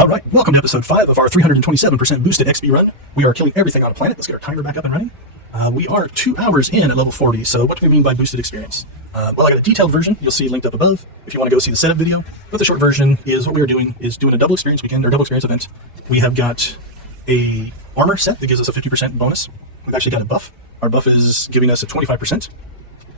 Alright, welcome to episode 5 of our 327% boosted XP run. We are killing everything on a planet. Let's get our timer back up and running. We are 2 hours in at level 40, so what do we mean by boosted experience? Well, I got a detailed version, you'll see linked up above, if you want to go see the setup video. But the short version is what we are doing is doing a double experience weekend, or double experience event. We have got a armor set that gives us a 50% bonus. We've actually got a buff. Our buff is giving us a 25%.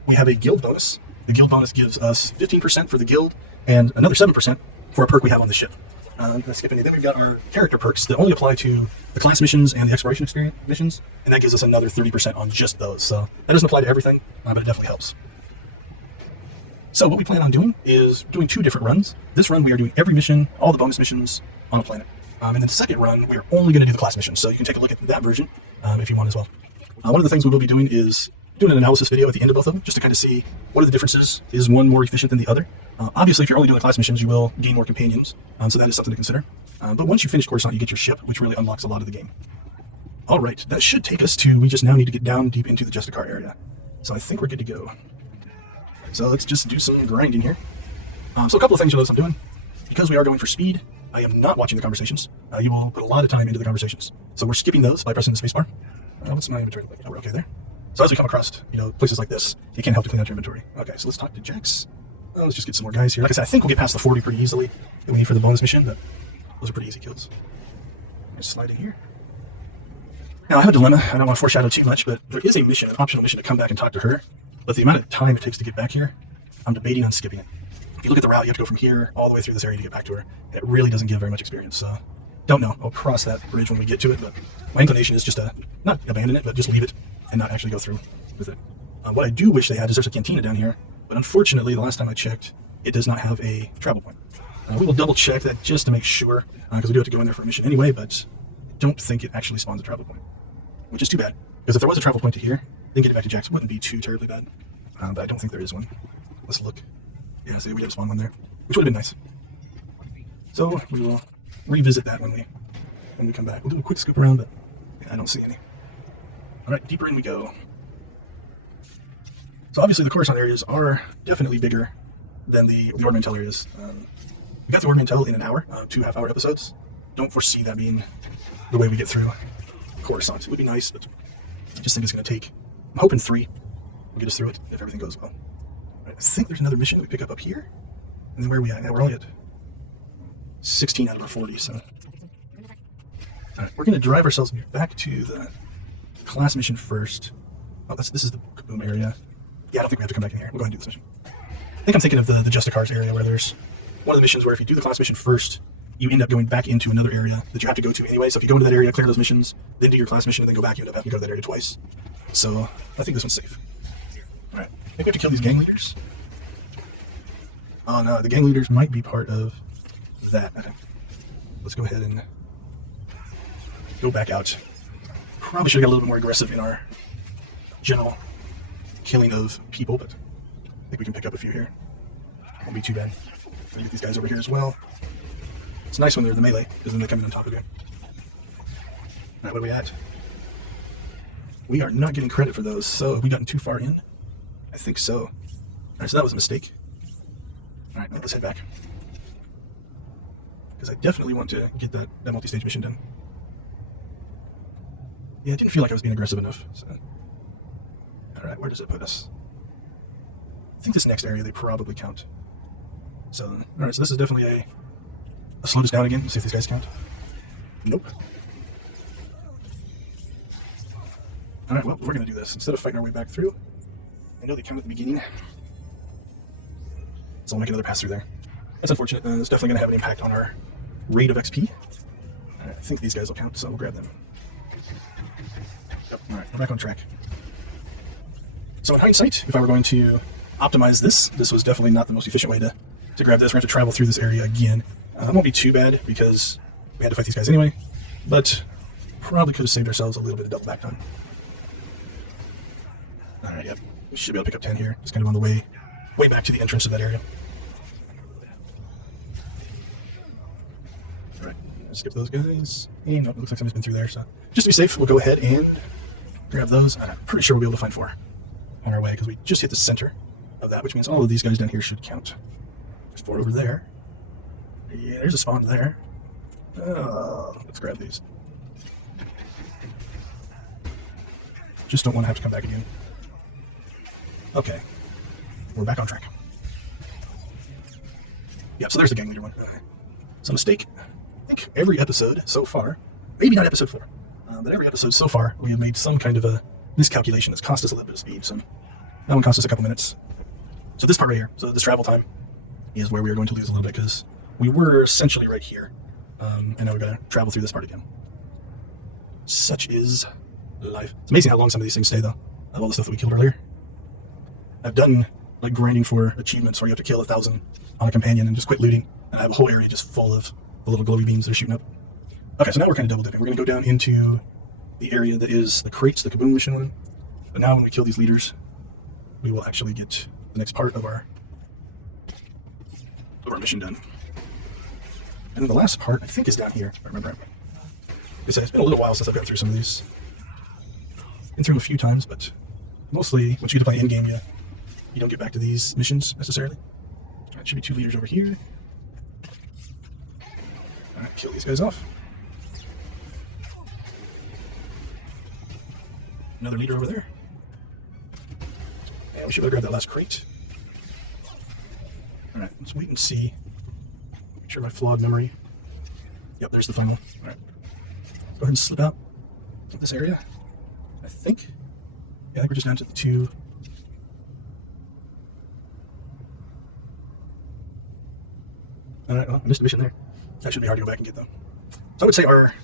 We have a guild bonus. The guild bonus gives us 15% for the guild, and another 7% for a perk we have on the ship. Let's skip any. Then we've got our character perks that only apply to the class missions and the exploration experience missions, and that gives us another 30% on just those. So that doesn't apply to everything, but it definitely helps. So what we plan on doing is doing 2 different runs. This run we are doing every mission, all the bonus missions on a planet. And then the second run we're only going to do the class missions, so you can take a look at that version if you want as well. One of the things we will be doing is doing an analysis video at the end of both of them, just to kind of see what are the differences. Is one more efficient than the other? Obviously, if you're only doing the class missions, you will gain more companions, so that is something to consider. But once you finish Coruscant, you get your ship, which really unlocks a lot of the game. All right, that should take us to, we just now need to get down deep into the Justicar area. So I think we're good to go. So let's just do some grinding here. So a couple of things you'll notice I'm doing. Because we are going for speed, I am not watching the conversations. You will put a lot of time into the conversations. So we're skipping those by pressing the spacebar. What's my inventory like? Oh, we're okay there. So as we come across, places like this, it can't help to clean out your inventory. Okay, so let's talk to Jax. Let's just get some more guys here. Like I said, I think we'll get past the 40 pretty easily that we need for the bonus mission, but those are pretty easy kills. Just slide in here. Now I have a dilemma. I don't want to foreshadow too much, but there is a mission, an optional mission to come back and talk to her. But the amount of time it takes to get back here, I'm debating on skipping it. If you look at the route, you have to go from here all the way through this area to get back to her. And it really doesn't give very much experience. So don't know. I'll cross that bridge when we get to it, but my inclination is just to not abandon it, but just leave it and not actually go through with it. What I do wish they had is there's a cantina down here, but unfortunately, the last time I checked, it does not have a travel point. We will double check that just to make sure, because we do have to go in there for a mission anyway, but I don't think it actually spawns a travel point, which is too bad. Because if there was a travel point to here, then getting back to Jax wouldn't be too terribly bad. But I don't think there is one. Let's look. Yeah, see, we have spawned one there, which would have been nice. So we will revisit that when we come back. We'll do a quick scoop around, but I don't see any. All right, deeper in we go. So obviously the Coruscant areas are definitely bigger than the Ornamental areas. We got the Ornamental in an hour, 2 half-hour episodes. Don't foresee that being the way we get through Coruscant. It would be nice, but I just think it's going to take, I'm hoping 3 will get us through it if everything goes well. Right, I think there's another mission that we pick up here. And then where are we at? Yeah, we're only at 16 out of our 40, so. All right, we're going to drive ourselves back to the class mission first. Oh, this is the Kaboom area. Yeah, I don't think we have to come back in here. We'll go ahead and do this mission. I think I'm thinking of the Justicars area where there's one of the missions where if you do the class mission first, you end up going back into another area that you have to go to anyway. So if you go into that area, clear those missions, then do your class mission, and then go back, you end up having to go to that area twice. So I think this one's safe. All right, I think we have to kill these gang leaders. Oh no, the gang leaders might be part of that. Let's go ahead and go back out. Probably should have got a little bit more aggressive in our general killing of people, but I think we can pick up a few here. Won't be too bad. Gonna get these guys over here as well. It's nice when they're the melee, because then they come in on top of you. Alright, what are we at? We are not getting credit for those, so have we gotten too far in? I think so. Alright, so that was a mistake. Alright, let's head back. Because I definitely want to get that multi-stage mission done. Yeah, it didn't feel like I was being aggressive enough. So. Alright, where does it put us? I think this next area they probably count. So, alright, so this is definitely a slow us down again. Let's see if these guys count. Nope. Alright, well, we're going to do this. Instead of fighting our way back through, I know they come at the beginning. So I'll make another pass through there. That's unfortunate. It's definitely going to have an impact on our rate of XP. Alright, I think these guys will count, so we'll grab them. Yep, alright, we're back on track. So in hindsight, if I were going to optimize this was definitely not the most efficient way to grab this. We're going to have to travel through this area again. It won't be too bad because we had to fight these guys anyway, but probably could have saved ourselves a little bit of double back time. Alright, yep. We should be able to pick up 10 here. Just kind of on the way back to the entrance of that area. Alright, skip those guys. And nope, looks like somebody's been through there, so just to be safe, we'll go ahead and grab those. I'm pretty sure we'll be able to find 4 on our way because we just hit the center of that, which means all of these guys down here should count. There's 4 over there. Yeah, there's a spawn there. Let's grab these. Just don't want to have to come back again. Okay. We're back on track. Yep, so there's the gang leader one. So mistake. I think every episode so far, maybe not episode 4, but every episode so far, we have made some kind of a miscalculation that's cost us a little bit of speed. So that one cost us a couple minutes. So this part right here, so this travel time, is where we are going to lose a little bit because we were essentially right here. And now we've got to travel through this part again. Such is life. It's amazing how long some of these things stay, though, of all the stuff that we killed earlier. I've done like grinding for achievements where you have to kill 1,000 on a companion and just quit looting. And I have a whole area just full of the little glowy beams that are shooting up. Okay, so now we're kind of double dipping. We're going to go down into the area that is the crates, the Kaboom mission one. But now when we kill these leaders, we will actually get the next part of our mission done. And then the last part, I think, is down here, if I remember right. It's been a little while since I've gone through some of these. Been through them a few times, but mostly once you get to play in-game, you don't get back to these missions necessarily. All right, should be 2 leaders over here. All right, kill these guys off. Another leader over there. And we should better grab that last crate. All right, let's wait and see. Make sure my flawed memory. Yep, there's the final. All right, let's go ahead and slip out of this area. I think. Yeah, I think we're just down to the 2. All right, well, I missed a mission there. That should be hard to go back and get, though. So I would say our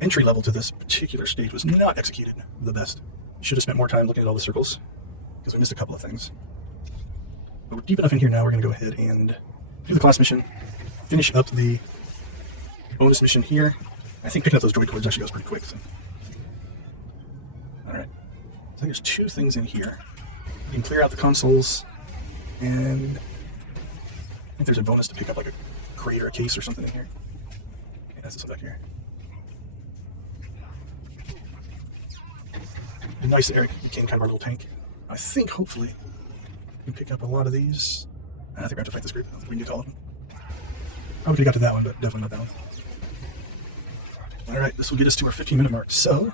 entry level to this particular stage was not executed the best. Should have spent more time looking at all the circles, because we missed a couple of things. But we're deep enough in here now, we're going to go ahead and do the class mission, finish up the bonus mission here. I think picking up those droid cords actually goes pretty quick. So. Alright, so I think there's 2 things in here. You can clear out the consoles, and I think there's a bonus to pick up like a crate or a case or something in here. Yeah, that's this one back here. Nice and Eric became kind of our little tank. I think, hopefully, we can pick up a lot of these. I think we have to fight this group. I don't think we can get to all of them. Probably could have got to that one, but definitely not that one. Alright, this will get us to our 15-minute mark. So,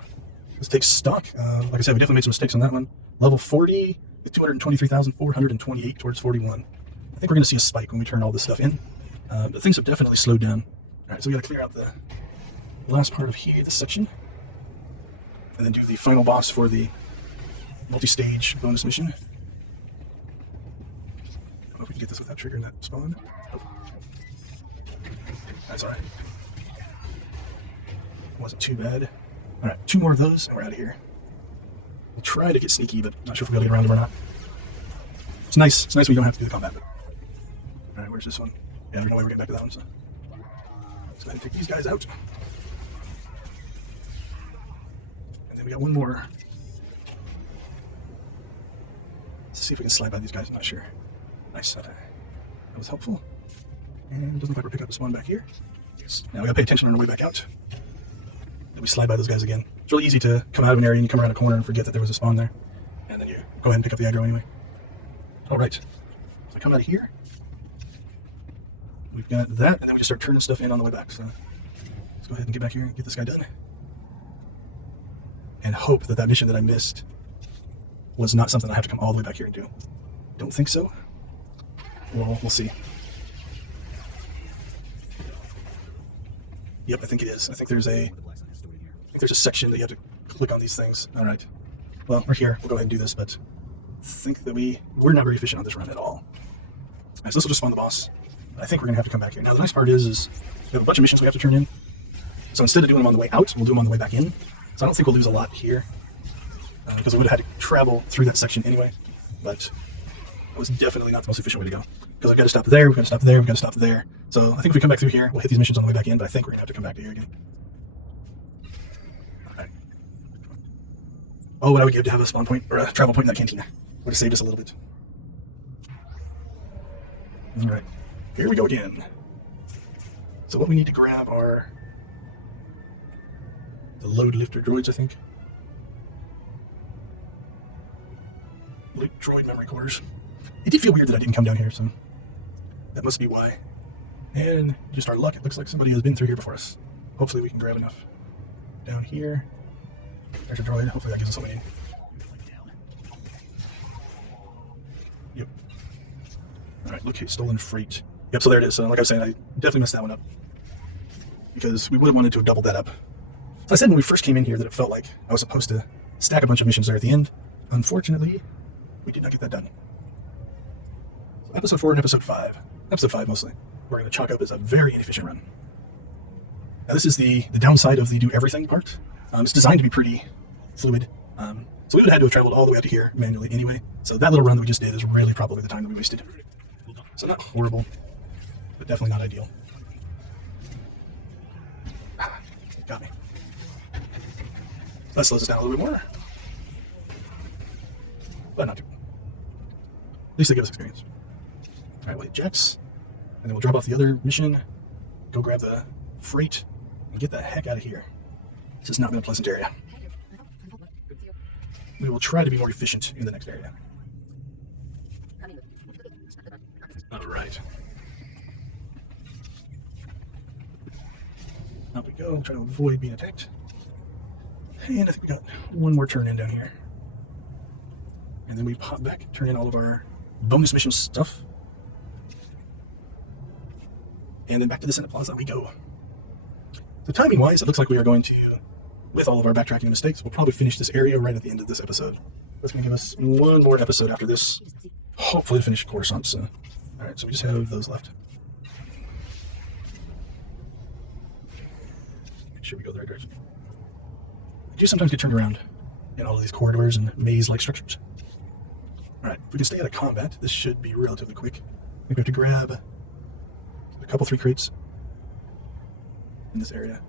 let's take stock. Like I said, we definitely made some mistakes on that one. Level 40 with 223,428 towards 41. I think we're going to see a spike when we turn all this stuff in. But things have definitely slowed down. Alright, so we got to clear out the last part of here, this section. And then do the final boss for the multi-stage bonus mission. I don't know if we can get this without triggering that spawn. Nope. That's alright. Wasn't too bad. Alright, 2 more of those, and we're out of here. We'll try to get sneaky, but not sure if we'll be able to get around them or not. It's nice. It's nice when you don't have to do the combat. But... Alright, where's this one? Yeah, there's no way we're getting back to that one, so... Let's go ahead and take these guys out. And then we got one more. Let's see if we can slide by these guys, I'm not sure. Nice, that was helpful. And it doesn't look like we're picking up a spawn back here. Yes. Now we gotta pay attention on our way back out. Then we slide by those guys again. It's really easy to come out of an area and you come around a corner and forget that there was a spawn there. And then you go ahead and pick up the aggro anyway. Alright, so I come out of here. We've got that, and then we just start turning stuff in on the way back. So let's go ahead and get back here and get this guy done. And hope that that mission that I missed was not something I have to come all the way back here and do. Don't think so. Well, we'll see. Yep, I think it is. I think there's a section that you have to click on these things. All right. Well, we're here. We'll go ahead and do this, but I think that we're not very efficient on this run at all. All right, so this will just spawn the boss. I think we're going to have to come back here. Now, the nice part is we have a bunch of missions we have to turn in. So instead of doing them on the way out, we'll do them on the way back in. So I don't think we'll lose a lot here. Because we would have had to travel through that section anyway. But it was definitely not the most efficient way to go. Because we've got to stop there, we've got to stop there, we've got to stop there. So I think if we come back through here, we'll hit these missions on the way back in, but I think we're going to have to come back to here again. Alright. Oh, what I would give to have a spawn point, or a travel point in that cantina. Would have saved us a little bit. Alright. Here we go again. So what we need to grab are the load lifter droids, I think. Droid memory cores. It did feel weird that I didn't come down here, so that must be why. And just our luck, it looks like somebody has been through here before us. Hopefully we can grab enough down here. There's a droid. Hopefully that gives us what we need. Yep. Alright, locate stolen freight. Yep, so there it is. So like I was saying, I definitely messed that one up. Because we would have wanted to have doubled that up. So I said when we first came in here that it felt like I was supposed to stack a bunch of missions there at the end. Unfortunately, we did not get that done. So episode 4 and episode 5. Episode 5 mostly. We're going to chalk up as a very inefficient run. Now this is the downside of the do everything part. It's designed to be pretty fluid. So we would have had to have traveled all the way up to here manually anyway. So that little run that we just did is really probably the time that we wasted. So not horrible, but definitely not ideal. Got me. That slows us down a little bit more. But not too. At least they give us experience. Alright, we'll hit jets. And then we'll drop off the other mission. Go grab the freight. And get the heck out of here. This has not been a pleasant area. We will try to be more efficient in the next area. Alright. Up we go, trying to avoid being attacked. And I think we got one more turn in down here. And then we pop back, turn in all of our bonus mission stuff. And then back to the Senate Plaza we go. So timing wise, it looks like we are going to, with all of our backtracking and mistakes, we'll probably finish this area right at the end of this episode. That's going to give us one more episode after this. Hopefully to finish Coruscant. So. Alright, so we just have those left. Make sure we go the right direction. I do sometimes get turned around in all of these corridors and maze-like structures. Alright, if we can stay out of combat, this should be relatively quick. I think we have to grab a couple 3 crates in this area.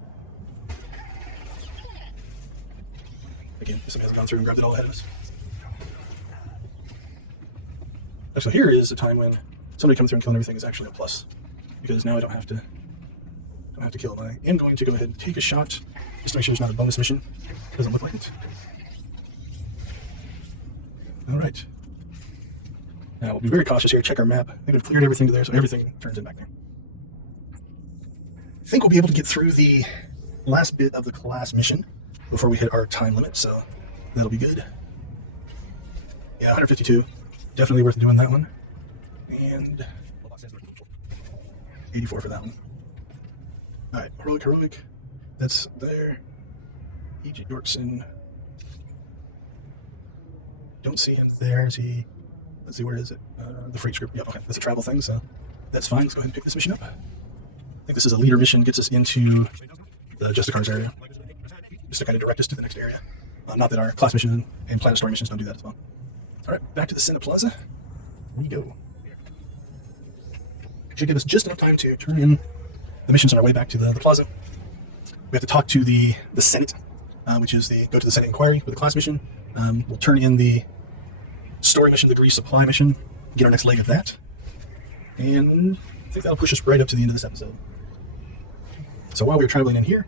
Again, if somebody hasn't gone through and grabbed it all ahead of us. Actually, here is a time when somebody coming through and killing everything is actually a plus. Because now I don't have to kill them. I am going to go ahead and take a shot just to make sure there's not a bonus mission. Doesn't look like it. Alright. Now we'll be very cautious here, check our map. I think we've cleared everything to there, so everything turns in back there. I think we'll be able to get through the last bit of the class mission before we hit our time limit, so that'll be good. Yeah, 152. Definitely worth doing that one. And 84 for that one. Alright, heroic. That's there. Egypt Yorkson. Don't see him there. Is he? Let's see, where is it? The freight script. Yep, okay. That's a travel thing, so that's fine. Let's go ahead and pick this mission up. I think this is a leader mission, gets us into the Justicars area. Just to kind of direct us to the next area. Not that our class mission and Planet Story missions don't do that as well. Alright, back to the Senate Plaza. Here we go. Should give us just enough time to turn in the missions on our way back to the plaza. We have to talk to the Senate, which is go to the Senate Inquiry for the class mission. We'll turn in the story mission, the Grease Supply mission, get our next leg of that. And I think that'll push us right up to the end of this episode. So while we were traveling in here,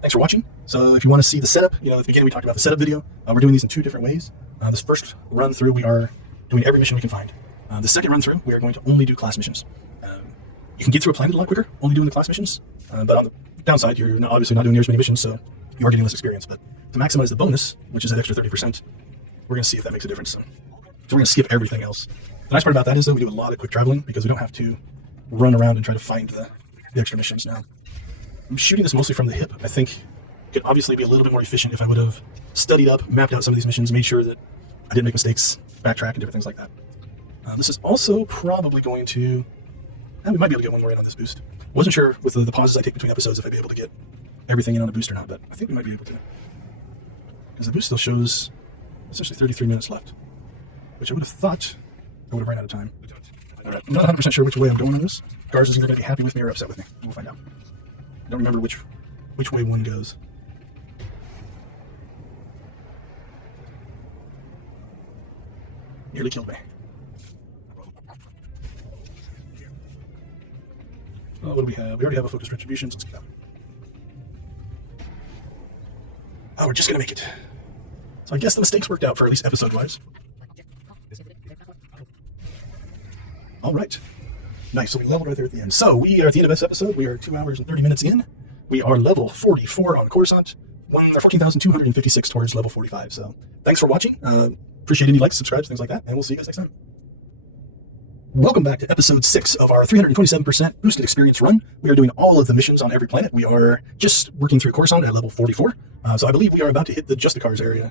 thanks for watching. So if you want to see the setup, at the beginning we talked about the setup video. We're doing these in 2 different ways. This first run through, we are doing every mission we can find. The second run through, we are going to only do class missions. You can get through a planet a lot quicker, only doing the class missions. But on the downside, you're obviously not doing near as many missions, so you are getting less experience. But to maximize the bonus, which is that extra 30%, we're going to see if that makes a difference. So we're going to skip everything else. The nice part about that is, though, we do a lot of quick traveling because we don't have to run around and try to find the extra missions now. I'm shooting this mostly from the hip. I think it could obviously be a little bit more efficient if I would have studied up, mapped out some of these missions, made sure that I didn't make mistakes, backtrack, and different things like that. This is also probably going to... we might be able to get one more in on this boost. Wasn't sure with the pauses I take between episodes if I'd be able to get everything in on a boost or not, but I think we might be able to. Because the boost still shows essentially 33 minutes left, which I would have thought I would have ran out of time. Alright, I'm not 100% sure which way I'm going on this. Garza is either going to be happy with me or upset with me. We'll find out. I don't remember which way one goes. Nearly killed me. Oh, what do we have? We already have a focus retribution, so let's get that. Oh, we're just going to make it. So I guess the mistakes worked out for at least episode-wise. All right. Nice, so we leveled right there at the end. So we are at the end of this episode. We are 2 hours and 30 minutes in. We are level 44 on Coruscant, 14,256 towards level 45. So thanks for watching. Appreciate any likes, subscribes, things like that, and we'll see you guys next time. Welcome back to episode 6 of our 327% boosted experience run. We are doing all of the missions on every planet. We are just working through Coruscant at level 44. So I believe we are about to hit the Justicars area.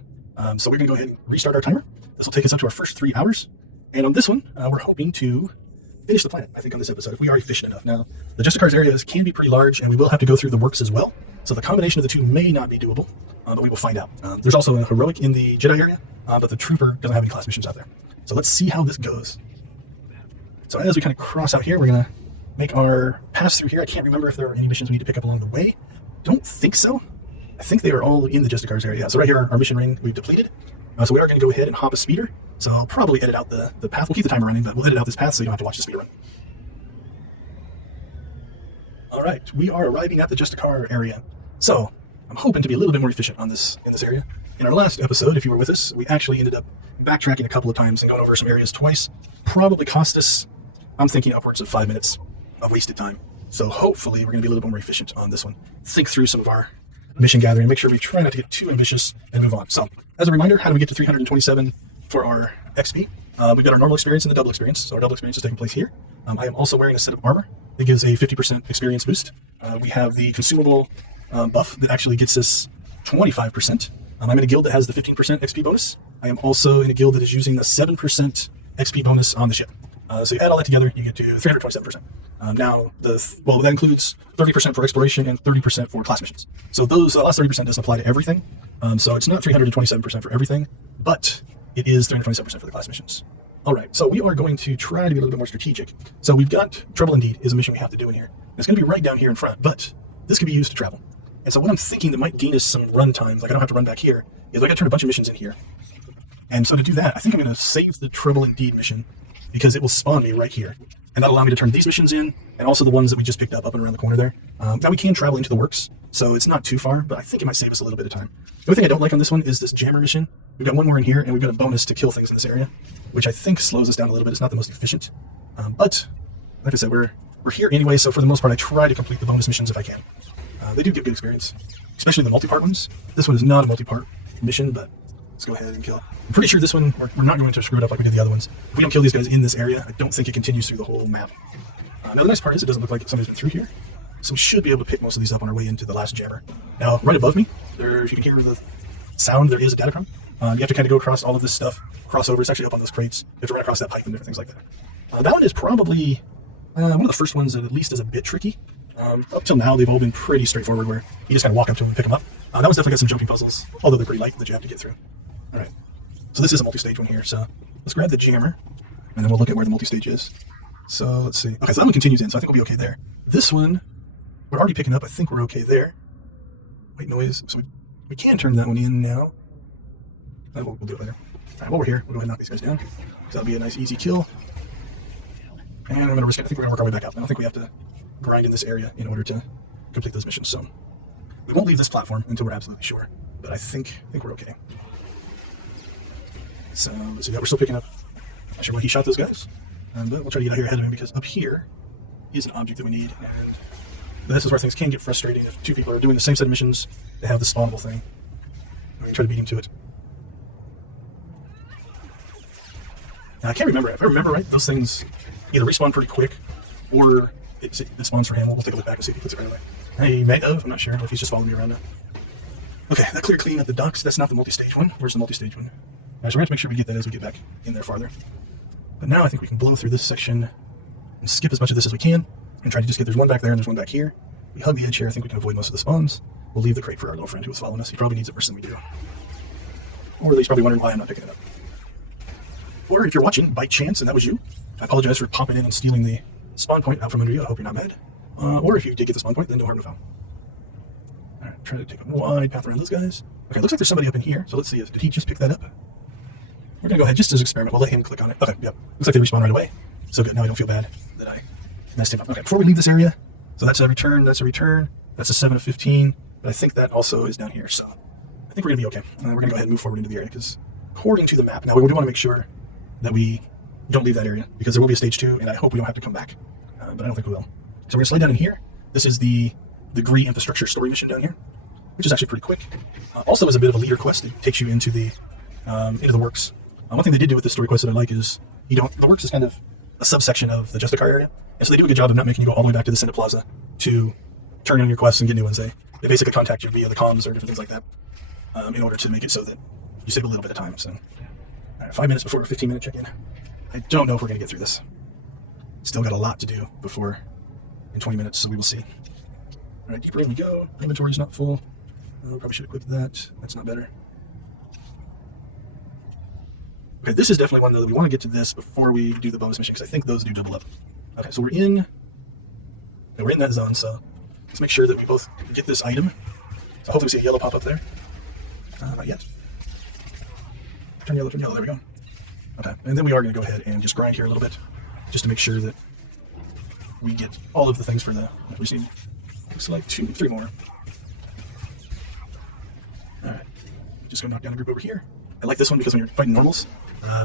So we're going to go ahead and restart our timer. This will take us up to our first 3 hours. And on this one, we're hoping to finish the planet, I think, on this episode, if we are efficient enough. Now, the Justicars areas can be pretty large, and we will have to go through the works as well. So the combination of the two may not be doable, but we will find out. There's also a heroic in the Jedi area, but the Trooper doesn't have any class missions out there. So let's see how this goes. So as we kind of cross out here, we're going to make our pass through here. I can't remember if there are any missions we need to pick up along the way. Don't think so. I think they are all in the Justicars area. So right here, our mission ring we've depleted. So we are going to go ahead and hop a speeder. So I'll probably edit out the path. We'll keep the timer running, but we'll edit out this path so you don't have to watch the speeder run. All right, we are arriving at the Justicar area. So I'm hoping to be a little bit more efficient on this in this area. In our last episode, if you were with us, we actually ended up backtracking a couple of times and going over some areas twice. Probably cost us, I'm thinking, upwards of 5 minutes of wasted time. So hopefully we're going to be a little bit more efficient on this one. Think through some of our mission gathering, make sure we try not to get too ambitious and move on. So as a reminder, how do we get to 327 for our XP? We've got our normal experience and the double experience. So our double experience is taking place here. I am also wearing a set of armor that gives a 50% experience boost. We have the consumable buff that actually gets us 25%. I'm in a guild that has the 15% XP bonus. I am also in a guild that is using the 7% XP bonus on the ship. So you add all that together, you get to 327%. Now, that includes 30% for exploration and 30% for class missions. So those last 30% doesn't apply to everything. So it's not 327% for everything, but it is 327% for the class missions. All right, so we are going to try to be a little bit more strategic. So we've got Trouble Indeed is a mission we have to do in here. And it's going to be right down here in front, but this can be used to travel. And so what I'm thinking that might gain us some run time, like I don't have to run back here, is I got to turn a bunch of missions in here. And so to do that, I think I'm going to save the Trouble Indeed mission because it will spawn me right here. And that'll allow me to turn these missions in, and also the ones that we just picked up and around the corner there. Now we can travel into the works, so it's not too far, but I think it might save us a little bit of time. The only thing I don't like on this one is this jammer mission. We've got one more in here, and we've got a bonus to kill things in this area, which I think slows us down a little bit. It's not the most efficient. But, like I said, we're here anyway, so for the most part, I try to complete the bonus missions if I can. They do give good experience, especially the multi-part ones. This one is not a multi-part mission, but let's go ahead and kill. I'm pretty sure this one, we're not going to screw it up like we did the other ones. If we don't kill these guys in this area, I don't think it continues through the whole map. Now the nice part is it doesn't look like somebody's been through here, so we should be able to pick most of these up on our way into the last jammer. Now, right above me, if you can hear the sound, there is a datacron. You have to kind of go across all of this stuff, cross over. It's actually up on those crates. You have to run across that pipe and different things like that. That one is probably one of the first ones that at least is a bit tricky. Up till now, they've all been pretty straightforward, where you just kind of walk up to them and pick them up. That one's definitely got some jumping puzzles, although they're pretty light that you have to get through. All right, so this is a multi-stage one here. So let's grab the jammer, and then we'll look at where the multi-stage is. So let's see. Okay, so that one continues in, so I think we'll be okay there. This one, we're already picking up. I think we're okay there. Wait, noise. So we can turn that one in now. We'll do it later. All right, while we're here, we'll go ahead and knock these guys down. So that'll be a nice, easy kill. And I'm going to risk it. I think we're going to work our way back up. I don't think we have to grind in this area in order to complete those missions. So we won't leave this platform until we're absolutely sure. But I think we're okay. So let's see. We're still picking up. Not sure why he shot those guys. But we'll try to get out here ahead of him because up here is an object that we need. And this is where things can get frustrating. If two people are doing the same set of missions, they have the spawnable thing. We try to beat him to it. Now, I can't remember. If I remember right, those things either respawn pretty quick or it spawns for him. We'll take a look back and see if he puts it right away. He may have. I'm not sure if he's just following me around now. Okay, that clear clean at the docks. That's not the multi-stage one. Where's the multi-stage one? All right, so we have to make sure we get that as we get back in there farther. But now I think we can blow through this section and skip as much of this as we can and try to just get, there's one back there and there's one back here. We hug the edge here. I think we can avoid most of the spawns. We'll leave the crate for our little friend who was following us. He probably needs it worse than we do. Or at least probably wondering why I'm not picking it up. Or if you're watching by chance and that was you, I apologize for popping in and stealing the spawn point out from under you. I hope you're not mad. Or if you did get the spawn point, then no harm, no foul. All right, try to take a wide path around those guys. Okay, looks like there's somebody up in here. So let's see. Did he just pick that up? We're going to go ahead just as an experiment. We'll let him click on it. Okay, yep. Looks like they respawn right away. So good. Now I don't feel bad that I messed him up. Okay, before we leave this area, so that's a return, that's a return, that's a 7 of 15. But I think that also is down here. So I think we're going to be okay. We're going to go ahead and move forward into the area because according to the map, now we do want to make sure that we don't leave that area because there will be a stage 2 and I hope we don't have to come back. but I don't think we will. So we're going to slide down in here. This is the degree infrastructure story mission down here, which is actually pretty quick. Also is a bit of a leader quest that takes you into the works. One thing they did do with this story quest that I like is the works is kind of a subsection of the Justicar area, and so they do a good job of not making you go all the way back to the Senate Plaza to turn on your quests and get new ones. They basically contact you via the comms or different things like that in order to make it so that you save a little bit of time. So, all right, 5 minutes before a 15-minute check-in. I don't know if we're going to get through this. Still got a lot to do before in 20 minutes, so we will see. All right, deeper in we go. Inventory's not full. Probably should equip that. That's not better. Okay, this is definitely one though that we want to get to this before we do the bonus mission because I think those do double up. Okay, so we're in that zone, so let's make sure that we both get this item. So hopefully we see a yellow pop up there. Not yet. Turn yellow, there we go. Okay, and then we are going to go ahead and just grind here a little bit just to make sure that we get all of the things for the receive. Looks like 2, 3 more. Alright, just gonna knock down a group over here. I like this one because when you're fighting normals,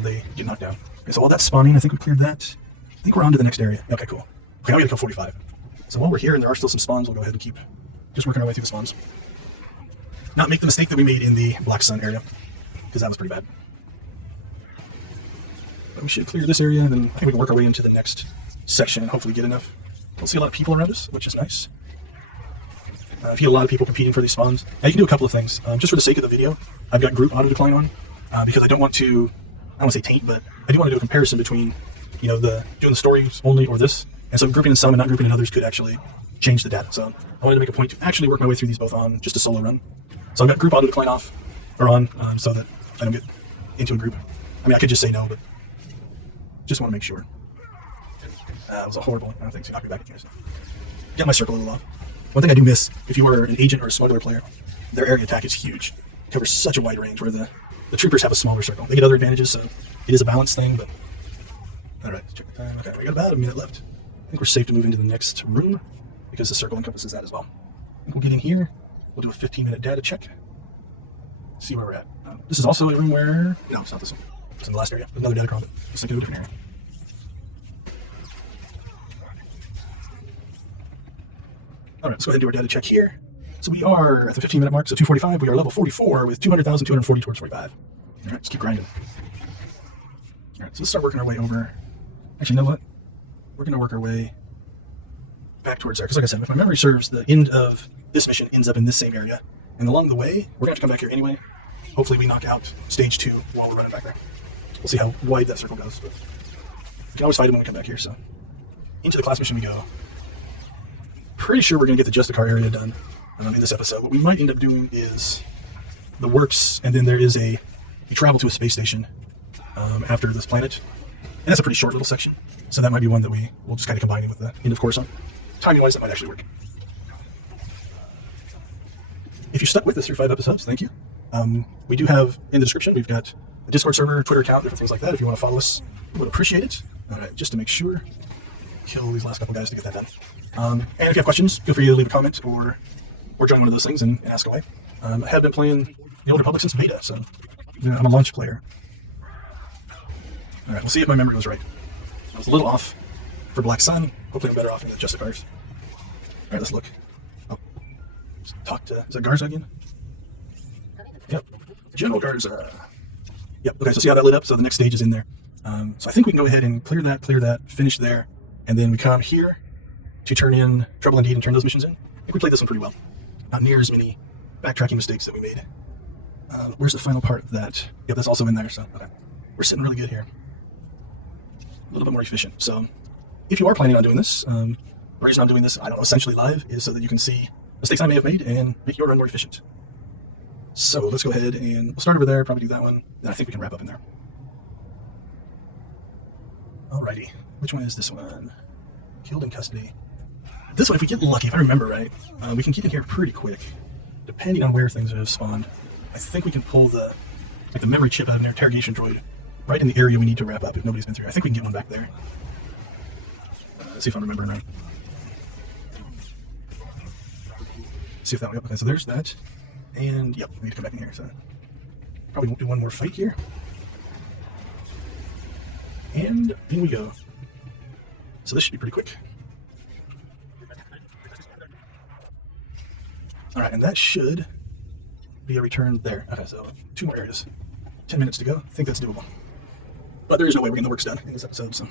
they get knocked down. Okay, so all that's spawning, I think we cleared that. I think we're on to the next area. Okay, cool. Okay, now we gotta kill 45. So while we're here and there are still some spawns, we'll go ahead and keep just working our way through the spawns. Not make the mistake that we made in the Black Sun area, because that was pretty bad. But we should clear this area, and then I think we can work our way into the next section and hopefully get enough. We'll see a lot of people around us, which is nice. If you get a lot of people competing for these spawns, now you can do a couple of things. Just for the sake of the video, I've got group auto decline on because I don't want to say taint, but I do want to do a comparison between, doing the stories only or this. And so grouping in some and not grouping in others could actually change the data. So I wanted to make a point to actually work my way through these both on just a solo run. So I've got group auto decline off or on so that I don't get into a group. I mean, I could just say no, but just want to make sure. That was a horrible thing to knock me back against. Get my circle a little off. One thing I do miss, if you were an agent or a smuggler player, their area attack is huge. It covers such a wide range where the troopers have a smaller circle. They get other advantages, so it is a balance thing, but... Alright, let's check the time. Okay, we got about a minute left. I think we're safe to move into the next room, because the circle encompasses that as well. I think we'll get in here, we'll do a 15-minute data check, see where we're at. This is also a room where... No, it's not this one. It's in the last area. There's another data cron. Let's go to a different area. Alright, let's go ahead and do our data check here. So we are at the 15-minute mark, so 245. We are level 44 with 200,240 towards 45. Alright, let's keep grinding. Alright, so let's start working our way over. Actually, you know what? We're going to work our way back towards there. Because like I said, if my memory serves, the end of this mission ends up in this same area. And along the way, we're going to have to come back here anyway. Hopefully we knock out stage 2 while we're running back there. We'll see how wide that circle goes. But we can always fight it when we come back here, so. Into the class mission we go. Pretty sure we're going to get the Justicar area done in this episode. What we might end up doing is the works, and then there is you travel to a space station after this planet. And that's a pretty short little section. So that might be one that we'll just kind of combine with the end of course on. Timing-wise, that might actually work. If you're stuck with us through 5 episodes, thank you. We do have, in the description, we've got a Discord server, Twitter account, different things like that. If you want to follow us, we would appreciate it. All right, just to make sure. Kill these last couple guys to get that done. And if you have questions, feel free to leave a comment or join one of those things and ask away. I have been playing the Old Republic since beta, so I'm a launch player. All right, we'll see if my memory was right. I was a little off for Black Sun. Hopefully I'm better off in the Justicars. All right, let's look. Oh, let's talk to, is that Garza again? Yep, General Garza. Yep, okay, so see how that lit up? So the next stage is in there. So I think we can go ahead and clear that, finish there, and then we come here to turn in Trouble Indeed and turn those missions in. I think we played this one pretty well. Not near as many backtracking mistakes that we made. Where's the final part of that? Yep, that's also in there, so okay. We're sitting really good here. A little bit more efficient. So if you are planning on doing this, the reason I'm doing this, I don't know, essentially live, is so that you can see mistakes I may have made and make your run more efficient. So let's go ahead and we'll start over there, probably do that one, then I think we can wrap up in there. Alrighty, which one is this one? Killed in custody. This one, if we get lucky, if I remember right, we can get in here pretty quick, depending on where things have spawned. I think we can pull the memory chip out of an interrogation droid right in the area we need to wrap up if nobody's been through. I think we can get one back there. Let's see if I'm remembering right. See if that one, okay, so there's that. And yep, we need to come back in here, so probably won't do one more fight here. And in we go. So this should be pretty quick. All right, and that should be a return there. Okay, so 2 more areas. 10 minutes to go. I think that's doable. But there is no way we're getting the works done in this episode, so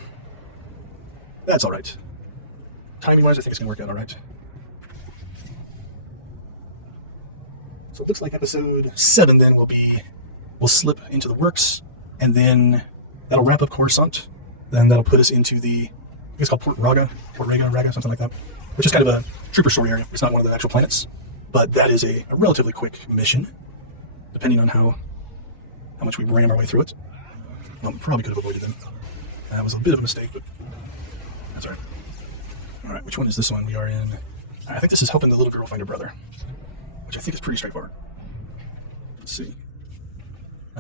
that's all right. Timing-wise, I think it's going to work out all right. So it looks like episode 7 then we'll slip into the works, and then that'll wrap up Coruscant. Then that'll put us into the, I think it's called Port Raga, something like that, which is kind of a trooper story area. It's not one of the actual planets, but that is a relatively quick mission, depending on how much we ram our way through it. Well, we probably could have avoided them. That was a bit of a mistake, but that's all right. All right, which one is this one? We are in, I think this is helping the little girl find her brother, which I think is pretty straightforward. Let's see.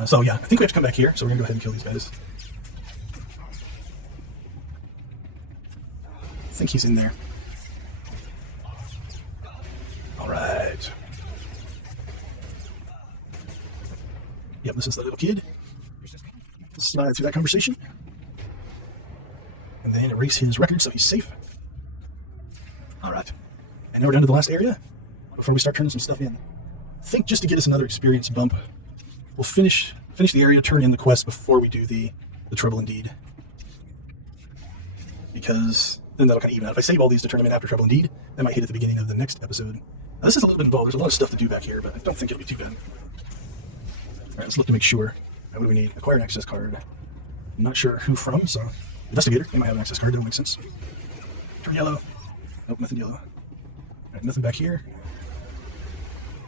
So yeah, I think we have to come back here, so we're going to go ahead and kill these guys. I think he's in there. All right. Yep, this is the little kid. Slide through that conversation. And then erase his record so he's safe. All right. And now we're down to the last area before we start turning some stuff in. I think just to get us another experience bump, we'll finish the area, turn in the quest before we do the Trouble Indeed. Because then that'll kind of even out. If I save all these to turn them in after Trouble Indeed, that might hit at the beginning of the next episode. Now, this is a little bit involved. There's a lot of stuff to do back here, but I don't think it'll be too bad. All right, let's look to make sure. What do we need? Acquire an access card. I'm not sure who from, so investigator. They might have an access card. That makes sense. Turn yellow. Nope, nothing yellow. All right, nothing back here.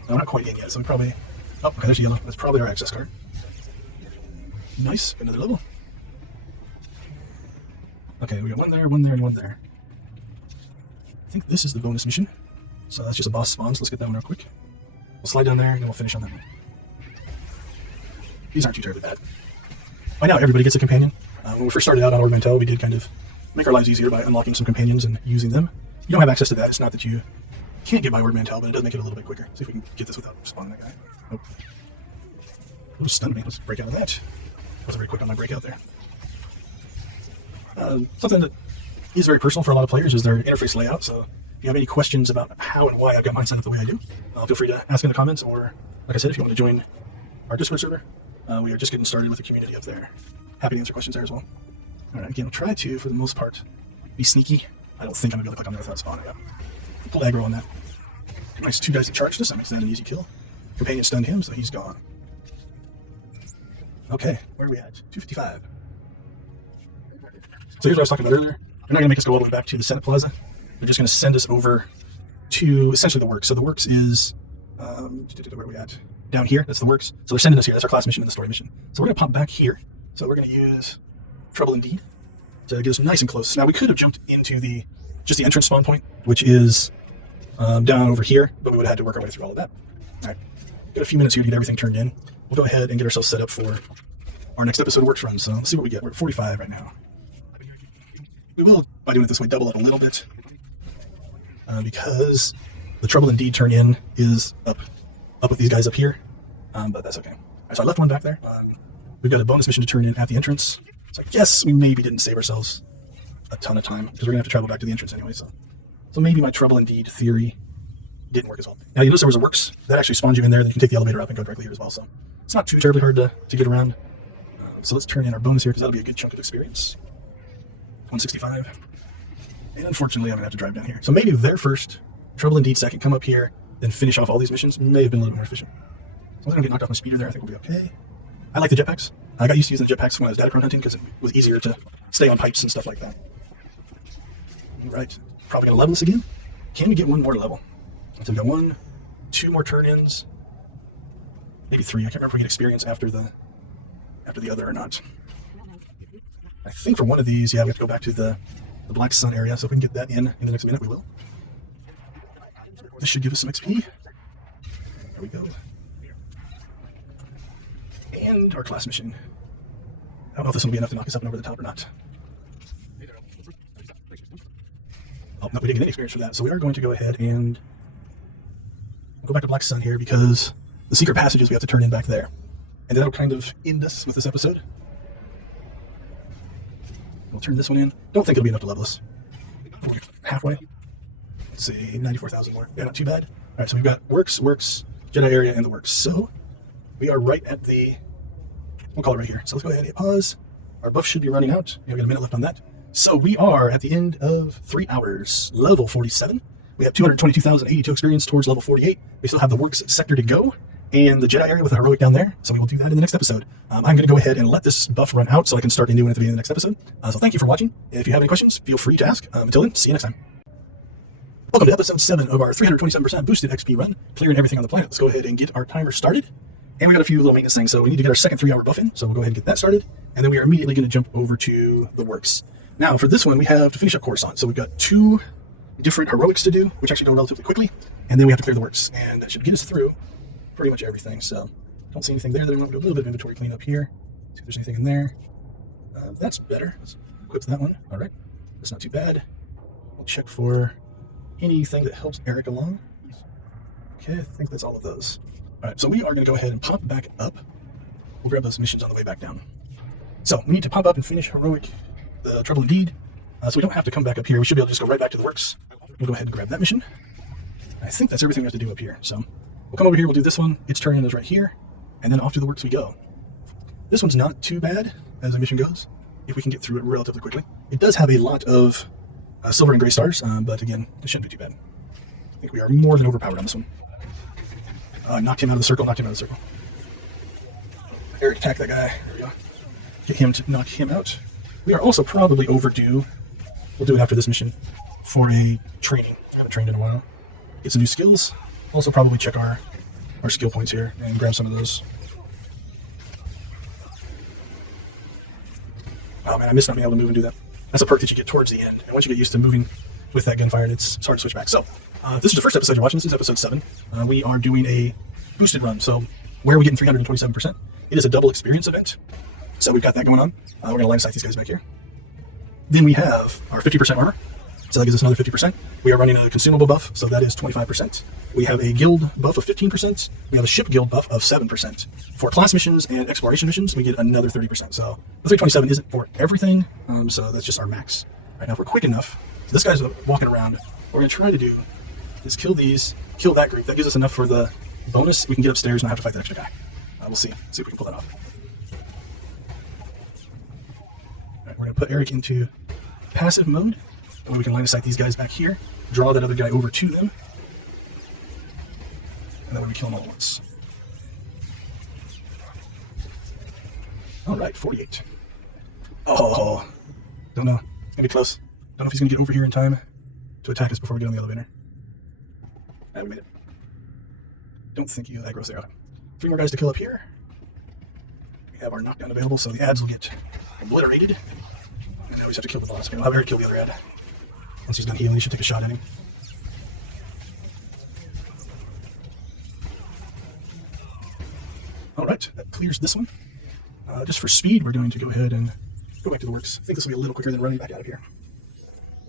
No, not quite in yet, so we probably... Oh, okay, there's yellow. That's probably our access card. Nice. Another level. Okay, we got one there, and one there. I think this is the bonus mission. So that's just a boss spawn, so let's get that one real quick. We'll slide down there, and then we'll finish on that one. These aren't too terribly bad. By now, everybody gets a companion. When we first started out on Ord Mantell, we did kind of make our lives easier by unlocking some companions and using them. You don't have access to that. It's not that you can't get by Ord Mantell, but it does make it a little bit quicker. See if we can get this without spawning that guy. Nope. It just stunned me. Let's break out of that. Wasn't very quick on my breakout there. Something that is very personal for a lot of players is their interface layout. So if you have any questions about how and why I've got mine set up the way I do, feel free to ask in the comments, or like I said, if you want to join our Discord server, we are just getting started with the community up there. Happy to answer questions there as well. All right, again, we'll try to, for the most part, be sneaky. I don't think I'm going to be able to click on there without spawning up. Pull aggro on that. Nice 2 guys that charged us. That makes that an easy kill. Companion stunned him, so he's gone. Okay, where are we at? 255. So here's what I was talking about earlier. They're not going to make us go all the way back to the Senate Plaza. They're just going to send us over to essentially the works. So the works is, where are we at? Down here, that's the works. So they're sending us here. That's our class mission and the story mission. So we're going to pop back here. So we're going to use Trouble Indeed to get us nice and close. Now we could have jumped into just the entrance spawn point, which is down over here, but we would have had to work our way through all of that. All right, got a few minutes here to get everything turned in. We'll go ahead and get ourselves set up for our next episode of Works Run. So let's see what we get. We're at 45 right now. We will, by doing it this way, double it a little bit because the Trouble Indeed turn in is up with these guys up here, but that's okay. All right, so I left one back there. We've got a bonus mission to turn in at the entrance. So I guess we maybe didn't save ourselves a ton of time because we're gonna have to travel back to the entrance anyway. So maybe my Trouble Indeed theory didn't work as well. Now you notice there was a works that actually spawns you in there. That you can take the elevator up and go directly here as well. So it's not too terribly hard to get around. So let's turn in our bonus here because that'll be a good chunk of experience. 165. And unfortunately, I'm gonna have to drive down here. So maybe there first, Trouble Indeed second, come up here, then finish off all these missions. May have been a little more efficient. So I'm gonna get knocked off my speeder there. I think we'll be okay. I like the jetpacks. I got used to using the jetpacks when I was Datacron hunting because it was easier to stay on pipes and stuff like that. All right, probably gonna level this again. Can we get one more level? So we got 1, 2 more turn-ins, maybe 3. I can't remember if we get experience after the other or not. I think for one of these, yeah, we have to go back to the Black Sun area. So if we can get that in the next minute, we will. This should give us some XP. There we go. And our class mission. I don't know if this will be enough to knock us up and over the top or not. Oh, no, we didn't get any experience for that. So we are going to go ahead and go back to Black Sun here because the secret passages we have to turn in back there. And that'll kind of end us with this episode. We'll turn this one in. Don't think it'll be enough to level us. Halfway. Let's see, 94,000 more. Yeah, not too bad. right, so we've got works, Jedi area, and the works. So we are right at the, we'll call it right here. So let's go ahead and hit pause. Our buff should be running out. We've got a minute left on that. So we are at the end of 3 hours, level 47. We have 222,082 experience towards level 48. We still have the works sector to go and the Jedi area with a heroic down there. So we will do that in the next episode. I'm going to go ahead and let this buff run out so I can start into it at the beginning of the next episode. So thank you for watching. If you have any questions, feel free to ask. Until then, see you next time. Welcome to episode 7 of our 327% boosted XP run, clearing everything on the planet. Let's go ahead and get our timer started. And we got a few little maintenance things, so we need to get our second 3-hour buff in. So we'll go ahead and get that started. And then we are immediately going to jump over to the works. Now, for this one, we have to finish up Coruscant. So we've got 2 different heroics to do, which actually go relatively quickly. And then we have to clear the works. And that should get us through pretty much everything. So don't see anything there. Then we'll do a little bit of inventory cleanup here. See if there's anything in there. That's better. Let's equip that one. All right. That's not too bad. We'll check for anything that helps Eric along. Okay, I think that's all of those. All right, so we are going to go ahead and pop back up. We'll grab those missions on the way back down. So we need to pop up and finish heroic, the Trouble Indeed. So we don't have to come back up here. We should be able to just go right back to the works. We'll go ahead and grab that mission. I think that's everything we have to do up here. So we'll come over here, we'll do this one. Its turn is right here. And then off to the works we go. This one's not too bad as a mission goes, if we can get through it relatively quickly. It does have a lot of silver and gray stars, but again, it shouldn't be too bad. I think we are more than overpowered on this one. Knocked him out of the circle, Eric, attack that guy. There we go. Get him to knock him out. We are also probably overdue, we'll do it after this mission, for a training. I haven't trained in a while. Get some new skills. Also probably check our skill points here and grab some of those. Oh man, I missed not being able to move and do that. That's a perk that you get towards the end. And once you get used to moving with that gunfire, it's hard to switch back. So, this is the first episode you're watching. This is episode 7. We are doing a boosted run. So, where are we getting 327%? It is a double experience event. So, we've got that going on. We're going to line of sight these guys back here. Then we have our 50% armor. So, that gives us another 50%. We are running a consumable buff. So, that is 25%. We have a guild buff of 15%. We have a ship guild buff of 7%. For class missions and exploration missions, we get another 30%. So, the 327 isn't for everything. So, that's just our max. Right now, if we're quick enough, so this guy's walking around. What we're going to try to do is kill these, kill that group. That gives us enough for the bonus. We can get upstairs and not have to fight that extra guy. We'll see. See if we can pull that off. All right, we're going to put Eric into passive mode. That way we can line of sight these guys back here. Draw that other guy over to them. And that way we kill them all at once. All right, 48. Oh, don't know. It's going to be close. Don't know if he's going to get over here in time to attack us before we get on the elevator. We made it. Don't think you aggro's there. Okay. 3 more guys to kill up here. We have our knockdown available, so the ads will get obliterated. And now we just have to kill the boss. Okay, we'll have Eric kill the other ad. Once he's done healing, he should take a shot at him. Alright, that clears this one. Just for speed, we're going to go ahead and go back to the works. I think this will be a little quicker than running back out of here.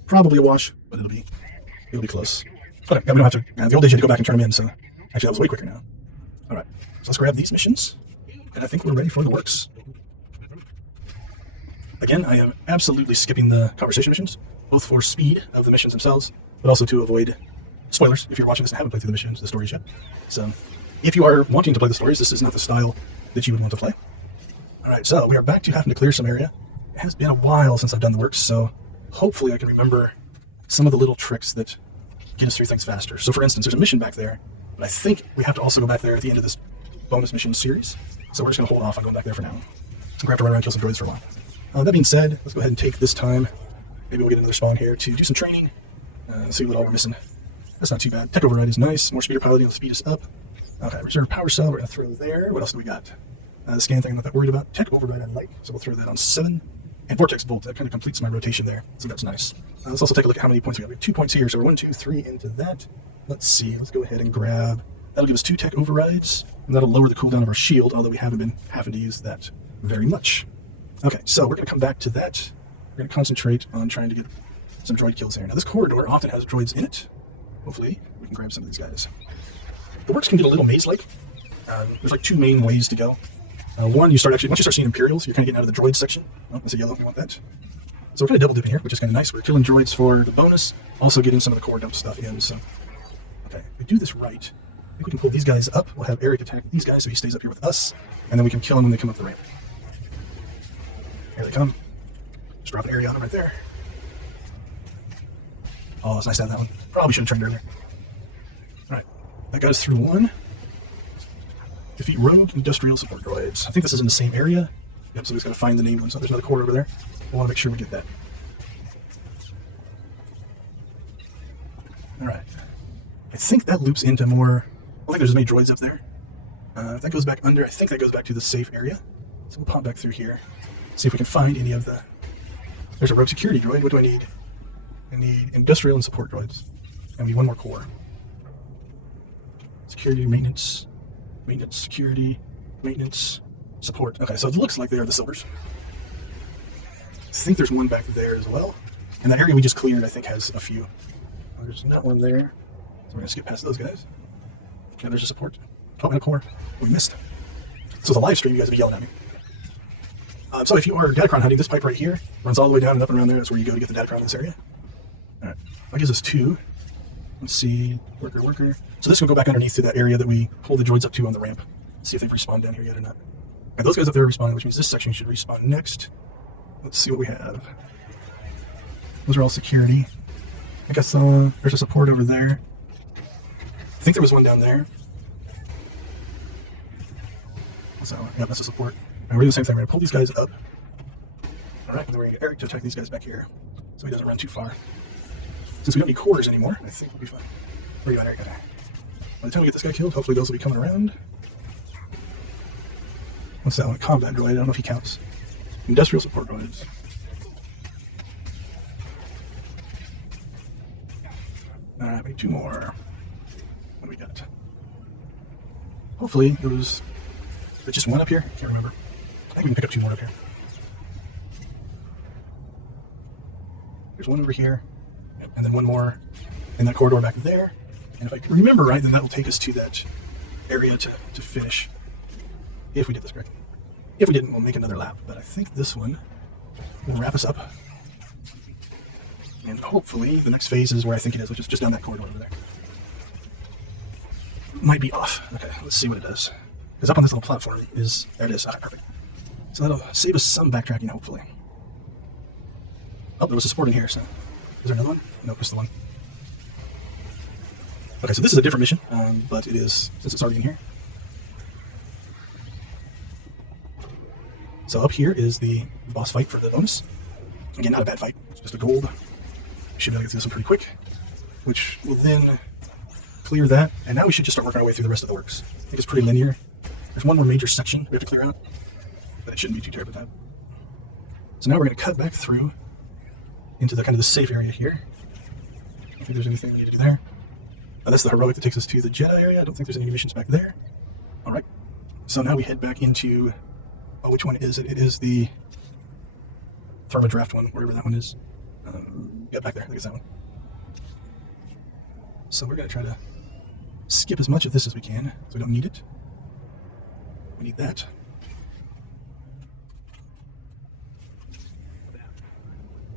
Probably a wash, but it'll be close. Okay, we don't have to. The old days you had to go back and turn them in, so actually that was way quicker now. All right, so let's grab these missions, and I think we're ready for the works. Again, I am absolutely skipping the conversation missions, both for speed of the missions themselves, but also to avoid spoilers if you're watching this and haven't played through the missions, the stories yet. So, if you are wanting to play the stories, this is not the style that you would want to play. All right, so we are back to having to clear some area. It has been a while since I've done the works, so hopefully I can remember some of the little tricks that get us through things faster. So for instance, there's a mission back there, but I think we have to also go back there at the end of this bonus mission series. So we're just going to hold off on going back there for now. So we're going to have to run around and kill some droids for a while. That being said, let's go ahead and take this time. Maybe we'll get another spawn here to do some training. See what all we're missing. That's not too bad. Tech override is nice. More speeder piloting will speed us up. Okay, reserve power cell we're going to throw there. What else do we got? The scan thing I'm not that worried about. Tech override I like, so we'll throw that on 7. And Vortex Bolt, that kind of completes my rotation there, so that's nice. Let's also take a look at how many points we have. We have 2 points here, so we're 1, 2, 3 into that. Let's see, let's go ahead and grab, that'll give us 2 tech overrides, and that'll lower the cooldown of our shield, although we haven't been having to use that very much. Okay, so we're going to come back to that. We're going to concentrate on trying to get some droid kills here. Now this corridor often has droids in it. Hopefully we can grab some of these guys. The works can get a little maze-like. There's like 2 main ways to go. One, once you start seeing Imperials, you're kind of getting out of the droid section. Oh, that's a yellow, we want that. So we're kind of double dipping here, which is kind of nice. We're killing droids for the bonus, also getting some of the core dump stuff in. So, okay, Okay, if we do this right, I think we can pull these guys up. We'll have Eric attack these guys so he stays up here with us, and then we can kill him when they come up the ramp. Here they come. Just drop an area on him right there. Oh, it's nice to have that one. Probably should have turned earlier. Alright, that got us through one. Defeat rogue industrial support droids. I think this is in the same area. Yep, so we just gotta find the named one. So there's another core over there. We want to make sure we get that. Alright. I think that loops into more. I think there's as many droids up there. If that goes back under, I think that goes back to the safe area. So we'll pop back through here. See if we can find any of the. There's a rogue security droid. What do I need? I need industrial and support droids. And we need one more core. Security, maintenance, security, maintenance, support. Okay, so it looks like they are the silvers. I think there's one back there as well. And that area we just cleared, I think, has a few. There's not one there. So we're going to skip past those guys. Okay, there's a support. Oh, and a core. We missed. So it's a live stream, you guys will be yelling at me. So if you are Datacron hunting, this pipe right here runs all the way down and up and around there. That's where you go to get the Datacron in this area. Alright, that gives us two. Let's see, worker. So this will go back underneath to that area that we pulled the droids up to on the ramp. See if they've respawned down here yet or not. Okay, those guys up there are respawning, which means this section should respawn next. Let's see what we have. Those are all security. I guess there's a support over there. I think there was one down there. So, yeah, that's a support. And we're doing the same thing. We're going to pull these guys up. Alright, and then we're going to get Eric to attack these guys back here so he doesn't run too far. Since we don't need cores anymore, I think we'll be fine. Where you at, Eric? Okay. By the time we get this guy killed, hopefully those will be coming around. What's that one? Combat droid. I don't know if he counts. Industrial support droids. Alright, we need two more. What do we got? Hopefully there was just one up here? I can't remember. I think we can pick up two more up here. There's one over here, and then one more in that corridor back there. And if I remember right, then that will take us to that area to finish. If we did this correctly. If we didn't, we'll make another lap. But I think this one will wrap us up. And hopefully the next phase is where I think it is, which is just down that corridor over there. Might be off. Okay, let's see what it does. Because up on this little platform is, there it is. Okay, perfect. So that'll save us some backtracking, hopefully. Oh, there was a support in here, so. Is there another one? Nope, just the one. Okay, so this is a different mission, but it is, since it's already in here. So up here is the boss fight for the bonus. Again, not a bad fight, it's just a gold. We should be able to get through this one pretty quick, which will then clear that, and now we should just start working our way through the rest of the works. I think it's pretty linear. There's one more major section we have to clear out, but it shouldn't be too terrible time. So now we're going to cut back through into the kind of the safe area here. I don't think there's anything we need to do there. That's the heroic that takes us to the Jedi area. I don't think there's any missions back there. Alright, so now we head back into, oh, which one is it? It is the thermodraft one, wherever that one is. Yeah, back there, I think it's that one. So we're going to try to skip as much of this as we can, so we don't need it. We need that.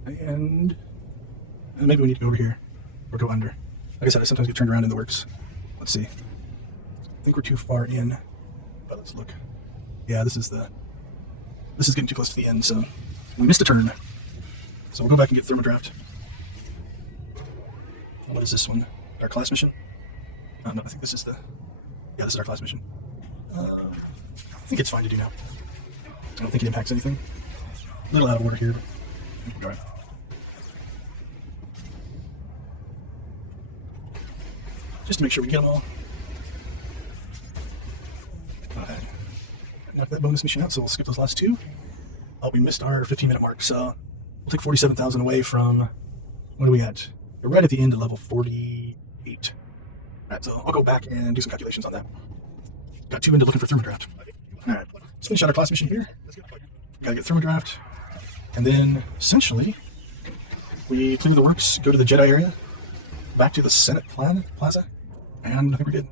And maybe we need to go over here, or go under. Like I said, I sometimes get turned around in the works. Let's see. I think we're too far in, but let's look. Yeah, this is getting too close to the end, so we missed a turn. So we'll go back and get thermodraft. What is this one? Our class mission? No, I think this is this is our class mission. I think it's fine to do now. I don't think it impacts anything. A little out of order here, but we can try it. Just to make sure we get them all. Alright. Knock that bonus mission out, so we'll skip those last two. Oh, we missed our 15-minute mark, so we'll take 47,000 away from, what do we got? We're right at the end of level 48. Alright, so I'll go back and do some calculations on that. Got 2 minutes looking for thermodraft. Alright, let's finish out our class mission here. Gotta get thermodraft. And then, essentially, we clear the works, go to the Jedi area, back to the Senate Plaza, and I think we're good.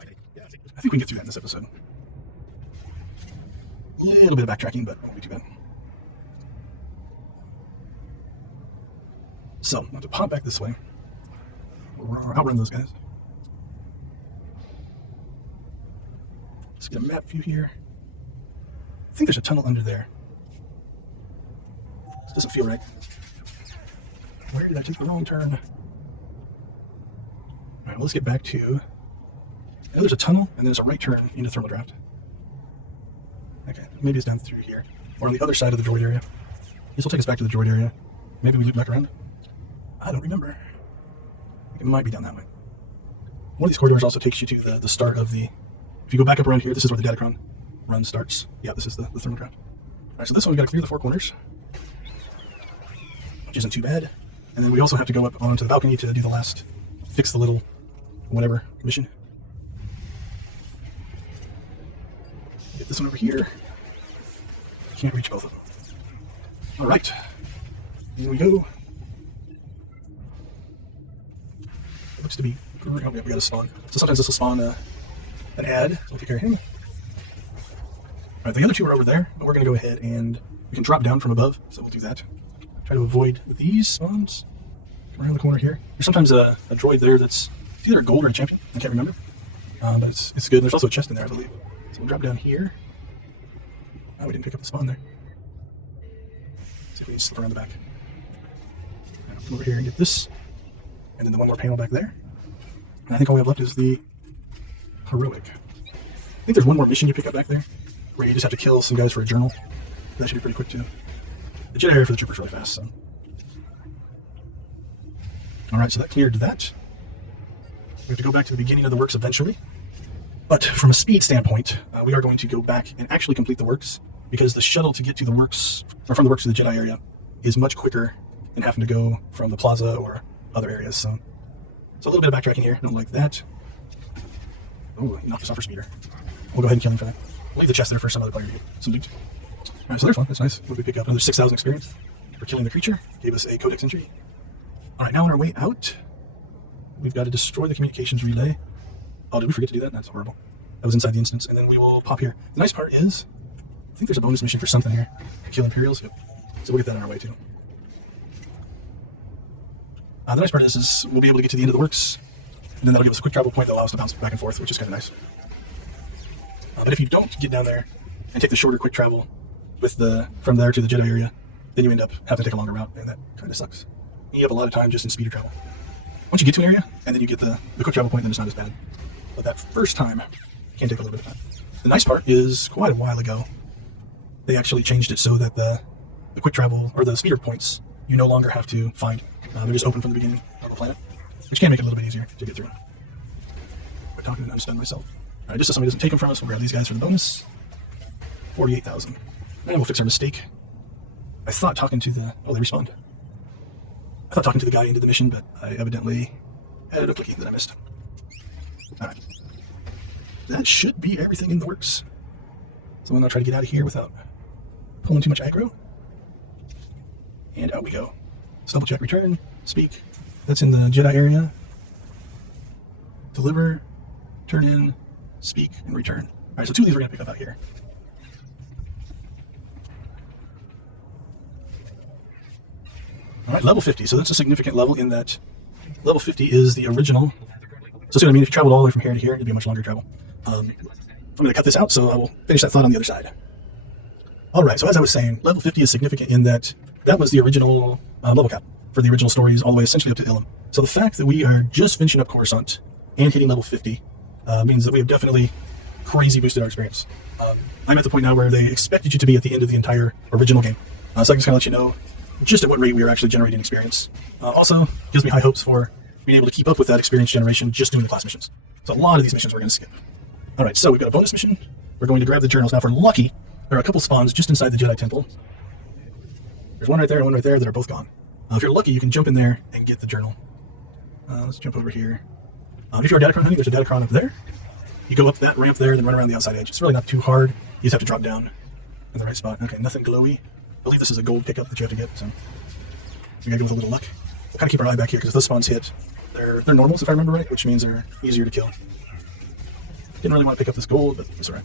I think we can get through that in this episode. A little bit of backtracking, but won't be too bad. So, I have to pop back this way. We'll outrun those guys. Let's get a map view here. I think there's a tunnel under there. This doesn't feel right. Where did I take the wrong turn? Alright, well, let's get back to... I know there's a tunnel, and then there's a right turn into thermal draft. Okay, maybe it's down through here. Or on the other side of the droid area. This will take us back to the droid area. Maybe we loop back around? I don't remember. It might be down that way. One of these corridors also takes you to the start of the... If you go back up around here, this is where the Datacron run starts. Yeah, this is the thermal draft. Alright, so this one we gotta clear the 4 corners, which isn't too bad. And then we also have to go up onto the balcony to do the last, fix the little whatever mission. Get this one over here. Can't reach both of them. Alright, here we go. It looks to be... Oh, yeah, we got a spawn. So sometimes this will spawn an ad, so we'll take care of him. Alright, the other two are over there, but we're going to go ahead and we can drop down from above, so we'll do that. Try to avoid these spawns. Come around the corner here. There's sometimes a droid there that's either a gold or a champion. I can't remember. But it's good. There's also a chest in there, I believe. So we'll drop down here. Oh, we didn't pick up the spawn there. See if we can slip around the back. Now, come over here and get this. And then the one more panel back there. And I think all we have left is the heroic. I think there's one more mission you pick up back there, where you just have to kill some guys for a journal. That should be pretty quick too. The Jedi area for the troopers really fast, so. Alright, so that cleared that. We have to go back to the beginning of the works eventually. But from a speed standpoint, we are going to go back and actually complete the works, because the shuttle to get to the works, or from the works to the Jedi area, is much quicker than having to go from the plaza or other areas, so. So a little bit of backtracking here, don't like that. Oh, he knocked us off our speeder. We'll go ahead and kill him for that. Leave the chest there for some other player to get some loot. Alright, so there's one. That's nice. What did we pick up? Another 6,000 experience for killing the creature. Gave us a codex entry. Alright, now on our way out, we've got to destroy the communications relay. Oh, did we forget to do that? That's horrible. That was inside the instance. And then we will pop here. The nice part is, I think there's a bonus mission for something here. Kill Imperials. Yep. So we'll get that on our way too. The nice part is we'll be able to get to the end of the works, and then that'll give us a quick travel point that allows us to bounce back and forth, which is kind of nice. But if you don't get down there and take the shorter quick travel with from there to the Jedi area, then you end up having to take a longer route, and that kind of sucks. And you have a lot of time just in speeder travel. Once you get to an area, and then you get the quick travel point, then it's not as bad. But that first time can take a little bit of time. The nice part is, quite a while ago, they actually changed it so that the quick travel, or the speeder points, you no longer have to find. They're just open from the beginning of the planet, which can make it a little bit easier to get through. By talking and understand myself. Alright, just so somebody doesn't take them from us, we'll grab these guys for the bonus. 48,000. And we'll fix our mistake. I thought talking to the... Oh, they respawned. I thought talking to the guy into the mission, but I evidently added a clicking that I missed. Alright. That should be everything in the works. So I'm going to try to get out of here without pulling too much aggro. And out we go. Let's double check return, speak. That's in the Jedi area. Deliver, turn in, speak, and return. Alright, so 2 of these we're going to pick up out here. Alright, level 50. So that's a significant level in that level 50 is the original. So see what I mean? If you traveled all the way from here to here, it'd be a much longer travel. I'm going to cut this out, so I will finish that thought on the other side. Alright, so as I was saying, level 50 is significant in that that was the original level cap for the original stories, all the way essentially up to Ilum. So the fact that we are just finishing up Coruscant and hitting level 50 means that we have definitely crazy boosted our experience. I'm at the point now where they expected you to be at the end of the entire original game. So I can just kind of let you know just at what rate we are actually generating experience. Also, gives me high hopes for being able to keep up with that experience generation just doing the class missions. So a lot of these missions we're going to skip. Alright, so we've got a bonus mission. We're going to grab the journals. Now, if we're lucky, there are a couple spawns just inside the Jedi Temple. There's one right there and one right there that are both gone. If you're lucky, you can jump in there and get the journal. Let's jump over here. If you're a Datacron hunting, there's a Datacron up there. You go up that ramp there, then run around the outside edge. It's really not too hard. You just have to drop down in the right spot. Okay, nothing glowy. I believe this is a gold pickup that you have to get, so we gotta go with a little luck. We'll kind of keep our eye back here, because if those spawns hit, they're normals, if I remember right, which means they're easier to kill. Didn't really want to pick up this gold, but it's alright.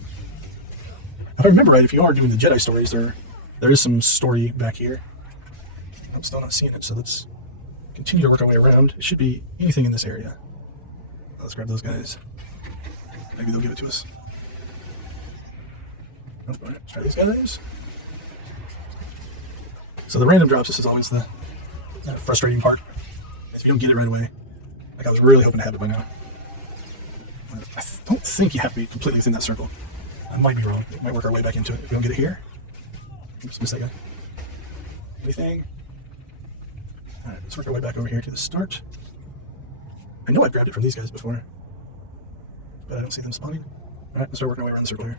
If I remember right, if you are doing the Jedi stories, there is some story back here. I'm still not seeing it, so let's continue to work our way around. It should be anything in this area. Let's grab those guys. Maybe they'll give it to us. Let's try these guys. So the random drops, this is always the frustrating part. If you don't get it right away. Like I was really hoping to have it by now. I don't think you have to be completely within that circle. I might be wrong. We might work our way back into it. If we don't get it here. Oops, missed that guy. Anything? Alright, let's work our way back over here to the start. I know I've grabbed it from these guys before, but I don't see them spawning. Alright, let's start working our way around the circle here.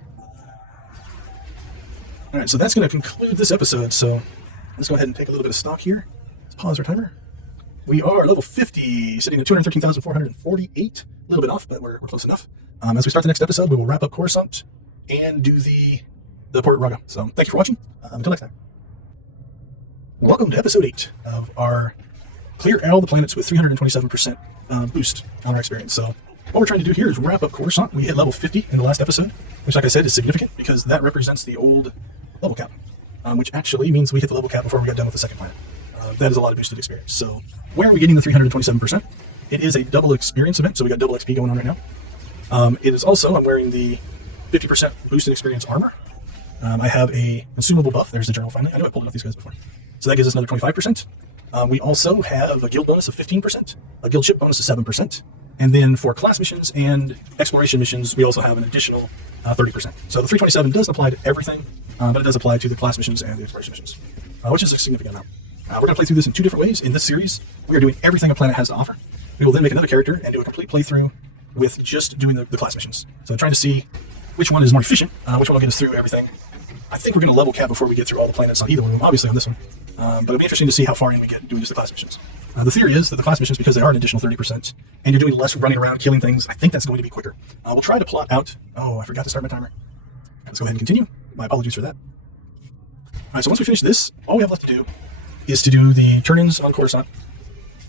Alright, so that's going to conclude this episode, so let's go ahead and take a little bit of stock here. Let's pause our timer. We are level 50, sitting at 213,448. A little bit off, but we're close enough. As we start the next episode, we will wrap up Coruscant and do the port Raga. So thank you for watching. Until next time. Welcome to episode 8 of our clear all the planets with 327% boost on our experience. So what we're trying to do here is wrap up Coruscant. We hit level 50 in the last episode, which, like I said, is significant because that represents the old level cap, which actually means we hit the level cap before we got done with the second planet. That is a lot of boosted experience. So where are we getting the 327%? It is a double experience event, so we got double XP going on right now. It is also, I'm wearing the 50% boosted experience armor. I have a consumable buff. There's the journal finally. I know I pulled off these guys before. So that gives us another 25%. We also have a guild bonus of 15%, a guild ship bonus of 7%, and then for class missions and exploration missions, we also have an additional 30%. So the 327 doesn't apply to everything, but it does apply to the class missions and the exploration missions, which is a significant amount. We're going to play through this in 2 different ways. In this series, we are doing everything a planet has to offer. We will then make another character and do a complete playthrough with just doing the class missions. So trying to see which one is more efficient, which one will get us through everything. I think we're going to level cap before we get through all the planets on either one of them, obviously on this one. But it'll be interesting to see how far in we get doing just the class missions. The theory is that the class missions, because they are an additional 30%, and you're doing less running around killing things, I think that's going to be quicker. We'll try to plot out... Oh, I forgot to start my timer. Let's go ahead and continue. My apologies for that. Alright, so once we finish this, all we have left to do is to do the turn-ins on Coruscant,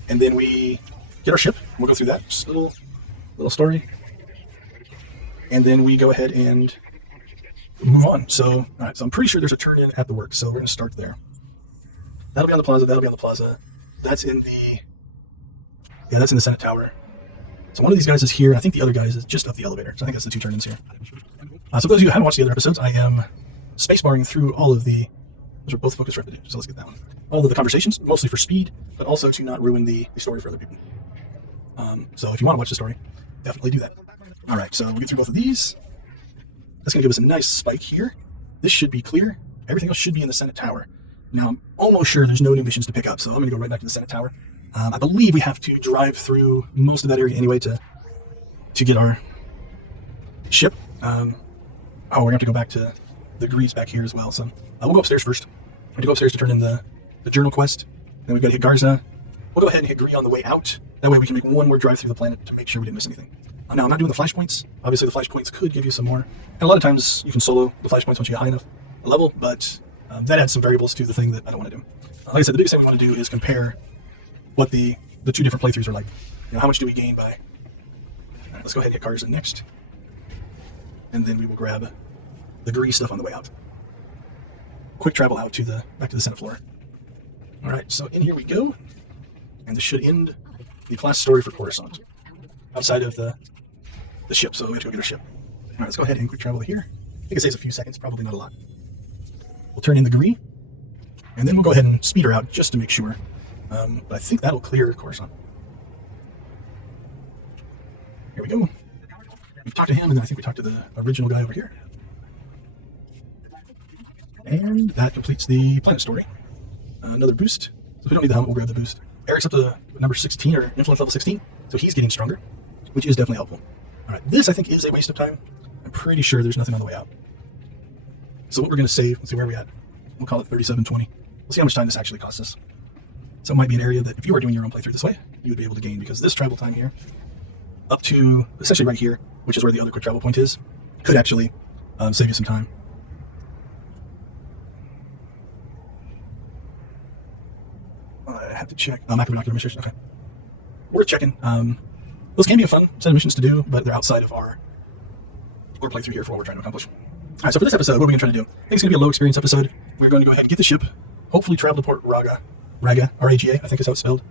and then we get our ship. We'll go through that just little story, and then we go ahead and move on. So, alright, so I'm pretty sure there's a turn-in at the works, so we're going to start there. That'll be on the plaza, that'll be on the plaza. That's in the... Yeah, that's in the Senate Tower. So one of these guys is here, I think the other guy is just up the elevator, so I think that's the 2 turn-ins here. So for those of you who haven't watched the other episodes, I am spacebarring through all of the... Those are both focus revenue, so let's get that one. All of the conversations, mostly for speed, but also to not ruin the story for other people. So if you want to watch the story, definitely do that. Alright, so we'll get through both of these. That's going to give us a nice spike here. This should be clear. Everything else should be in the Senate Tower. Now, I'm almost sure there's no new missions to pick up, so I'm going to go right back to the Senate Tower. I believe we have to drive through most of that area anyway to get our ship. We're going to have to go back to the Grease back here as well, so we'll go upstairs first. We have to go upstairs to turn in the journal quest. Then we've got to hit Garza. We'll go ahead and hit Gree on the way out. That way we can make one more drive through the planet to make sure we didn't miss anything. Now, I'm not doing the flashpoints. Obviously, the flashpoints could give you some more. And a lot of times, you can solo the flashpoints once you get high enough level, but that adds some variables to the thing that I don't want to do. Like I said, the biggest thing we want to do is compare what the 2 different playthroughs are like. You know, how much do we gain by... All right, let's go ahead and hit Garza next. And then we will grab the Gree stuff on the way out. Quick travel out to back to the Senate floor. Alright, so in here we go. And this should end the class story for Coruscant. Outside of the ship, so we have to go get our ship. Alright, let's go ahead and quick travel here. I think it saves a few seconds, probably not a lot. We'll turn in the Gree, and then we'll go ahead and speed her out just to make sure. But I think that'll clear Coruscant. Here we go. We've talked to him, and then I think we talked to the original guy over here. And that completes the planet story. Another boost. So if we don't need the helmet, we'll grab the boost. Eric's up to number 16, or influence level 16, so he's getting stronger, which is definitely helpful. Alright, this I think is a waste of time. I'm pretty sure there's nothing on the way out. So what we're going to save, let's see where we're at. We'll call it 3720. We'll see how much time this actually costs us. So it might be an area that if you were doing your own playthrough this way, you would be able to gain, because this travel time here, up to essentially right here, which is where the other quick travel point is, could actually save you some time. I have to check. Macro-binocular missions. Okay. Worth checking. Those can be a fun set of missions to do, but they're outside of our playthrough here for what we're trying to accomplish. Alright, so for this episode, what are we going to try to do? I think it's going to be a low experience episode. We're going to go ahead and get the ship, hopefully travel to Port Raga, R-A-G-A, I think is how it's spelled.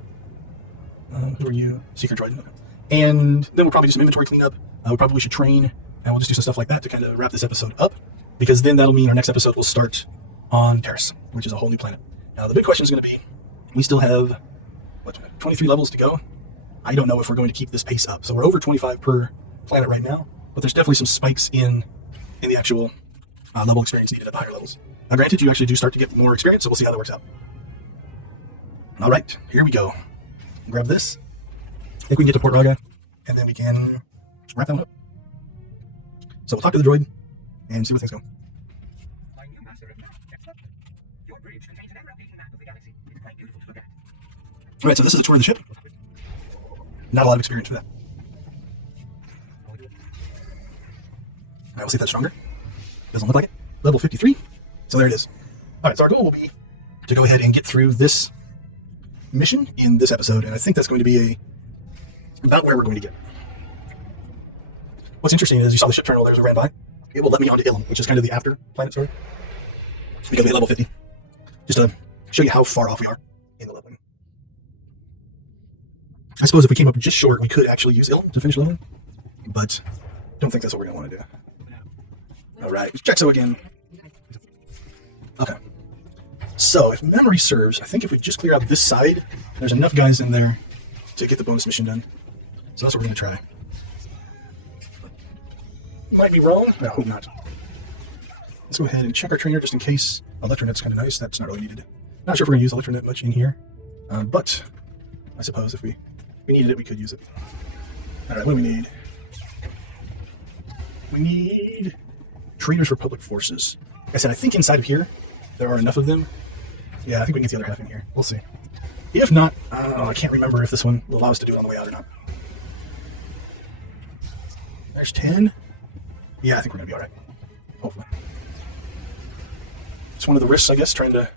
Who are you? Seeker Droid. Okay. And then we'll probably do some inventory cleanup. We probably should train, and we'll just do some stuff like that to kind of wrap this episode up. because then that'll mean our next episode will start on Terrace, which is a whole new planet. Now, the big question is going to be, we still have, 23 levels to go? I don't know if we're going to keep this pace up. So we're over 25 per planet right now, but there's definitely some spikes in the actual level experience needed at the higher levels. Now, granted, you actually do start to get more experience, so we'll see how that works out. All right, here we go. Grab this. I think we can get to Port Raga, and then we can wrap that one up. So we'll talk to the droid and see where things go. All right, so this is a tour of the ship. Not a lot of experience for that. All right, we'll see if that's stronger. Doesn't look like it. Level 53. So there it is. All right, so our goal will be to go ahead and get through this mission in this episode, and I think that's going to be about where we're going to get. What's interesting is you saw the ship terminal there as we ran by. It will let me onto Ilum, which is kind of the after planet story, because we hit level 50. Just to show you how far off we are in the leveling. I suppose if we came up just short, we could actually use Ilum to finish leveling, but don't think that's what we're going to want to do. All right, Jaxo again. Okay. So, if memory serves, I think if we just clear out this side, there's enough guys in there to get the bonus mission done. So that's what we're going to try. Might be wrong, but I hope not. Let's go ahead and check our trainer just in case. Electronet's kind of nice. That's not really needed. Not sure if we're going to use Electronet much in here, but I suppose if we needed it, we could use it. All right, what do we need? We need Traders for Public Forces. Like I said, I think inside of here, there are enough of them. Yeah, I think we can get the other half in here. We'll see. If not, I can't remember if this one will allow us to do it on the way out or not. There's 10. Yeah, I think we're going to be all right. Hopefully. It's one of the risks, I guess, trying to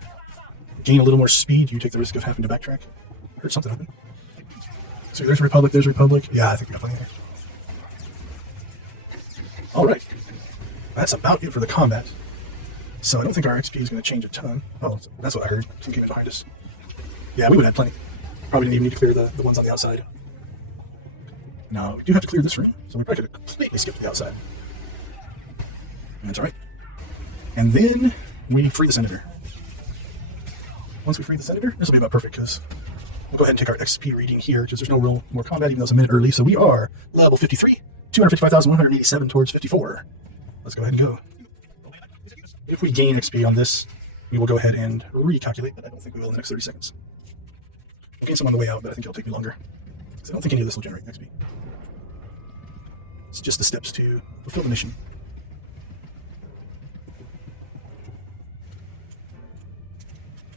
gain a little more speed. You take the risk of having to backtrack. Heard something happen. So there's Republic, there's Republic. Yeah, I think we got plenty there. All right. That's about it for the combat. So I don't think our XP is going to change a ton. Oh, that's what I heard. Some came in behind us. Yeah, we would have plenty. Probably didn't even need to clear the ones on the outside. No, we do have to clear this room, so we probably could have completely skipped the outside. And that's all right. And then we free the Senator. Once we free the Senator, this will be about perfect, because we'll go ahead and take our XP reading here, because there's no real more combat, even though it's a minute early. So we are level 53, 255,187 towards 54. Let's go ahead and go. If we gain XP on this, we will go ahead and recalculate, but I don't think we will in the next 30 seconds. We'll gain some on the way out, but I think it'll take me longer, because I don't think any of this will generate XP. It's just the steps to fulfill the mission.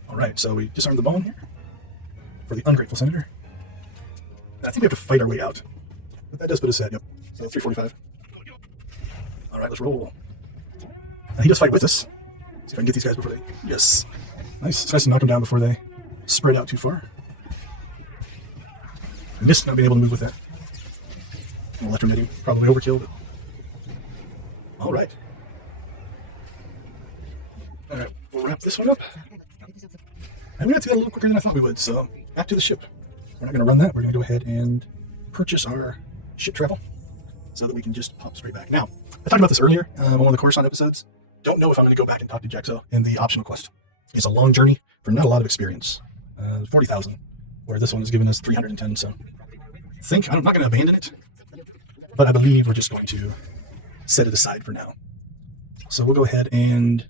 Alright, so we disarmed the bone here for the ungrateful Senator. I think we have to fight our way out, but that does put us at, yep, so 345. Alright, let's roll. And he does fight with us. See if I can get these guys before they... Yes. Nice. It's nice to knock them down before they spread out too far. I missed not being able to move with that. Electromitting. Probably overkill, but... Alright. Alright, we'll wrap this one up. And we got to get a little quicker than I thought we would, so back to the ship. We're not going to run that. We're going to go ahead and purchase our ship travel so that we can just pop straight back. Now, I talked about this earlier on one of the Coruscant episodes. Don't know if I'm going to go back and talk to Jaxo in the optional quest. It's a long journey for not a lot of experience. 40,000, where this one is giving us 310, so I'm not going to abandon it, but I believe we're just going to set it aside for now. So we'll go ahead and...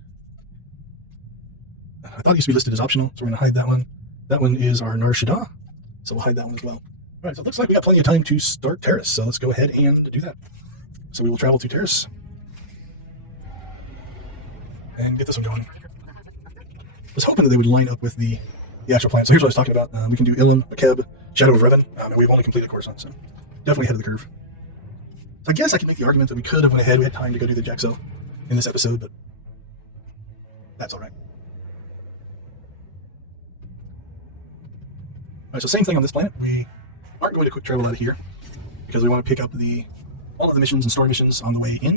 I thought it used to be listed as optional, so we're going to hide that one. That one is our Nar Shaddaa, so we'll hide that one as well. All right, so it looks like we got plenty of time to start Terrace, so let's go ahead and do that. So we will travel to Terrace and get this one going. I was hoping that they would line up with the actual plan. So here's what I was talking about. We can do Ilum, Akeb, Shadow of Revan, and we've only completed Coruscant, so definitely ahead of the curve. So I guess I can make the argument that we could have went ahead. We had time to go do the Jaxo in this episode, but that's all right. All right, so same thing on this planet. We aren't going to quick travel out of here because we want to pick up all of the missions and story missions on the way in.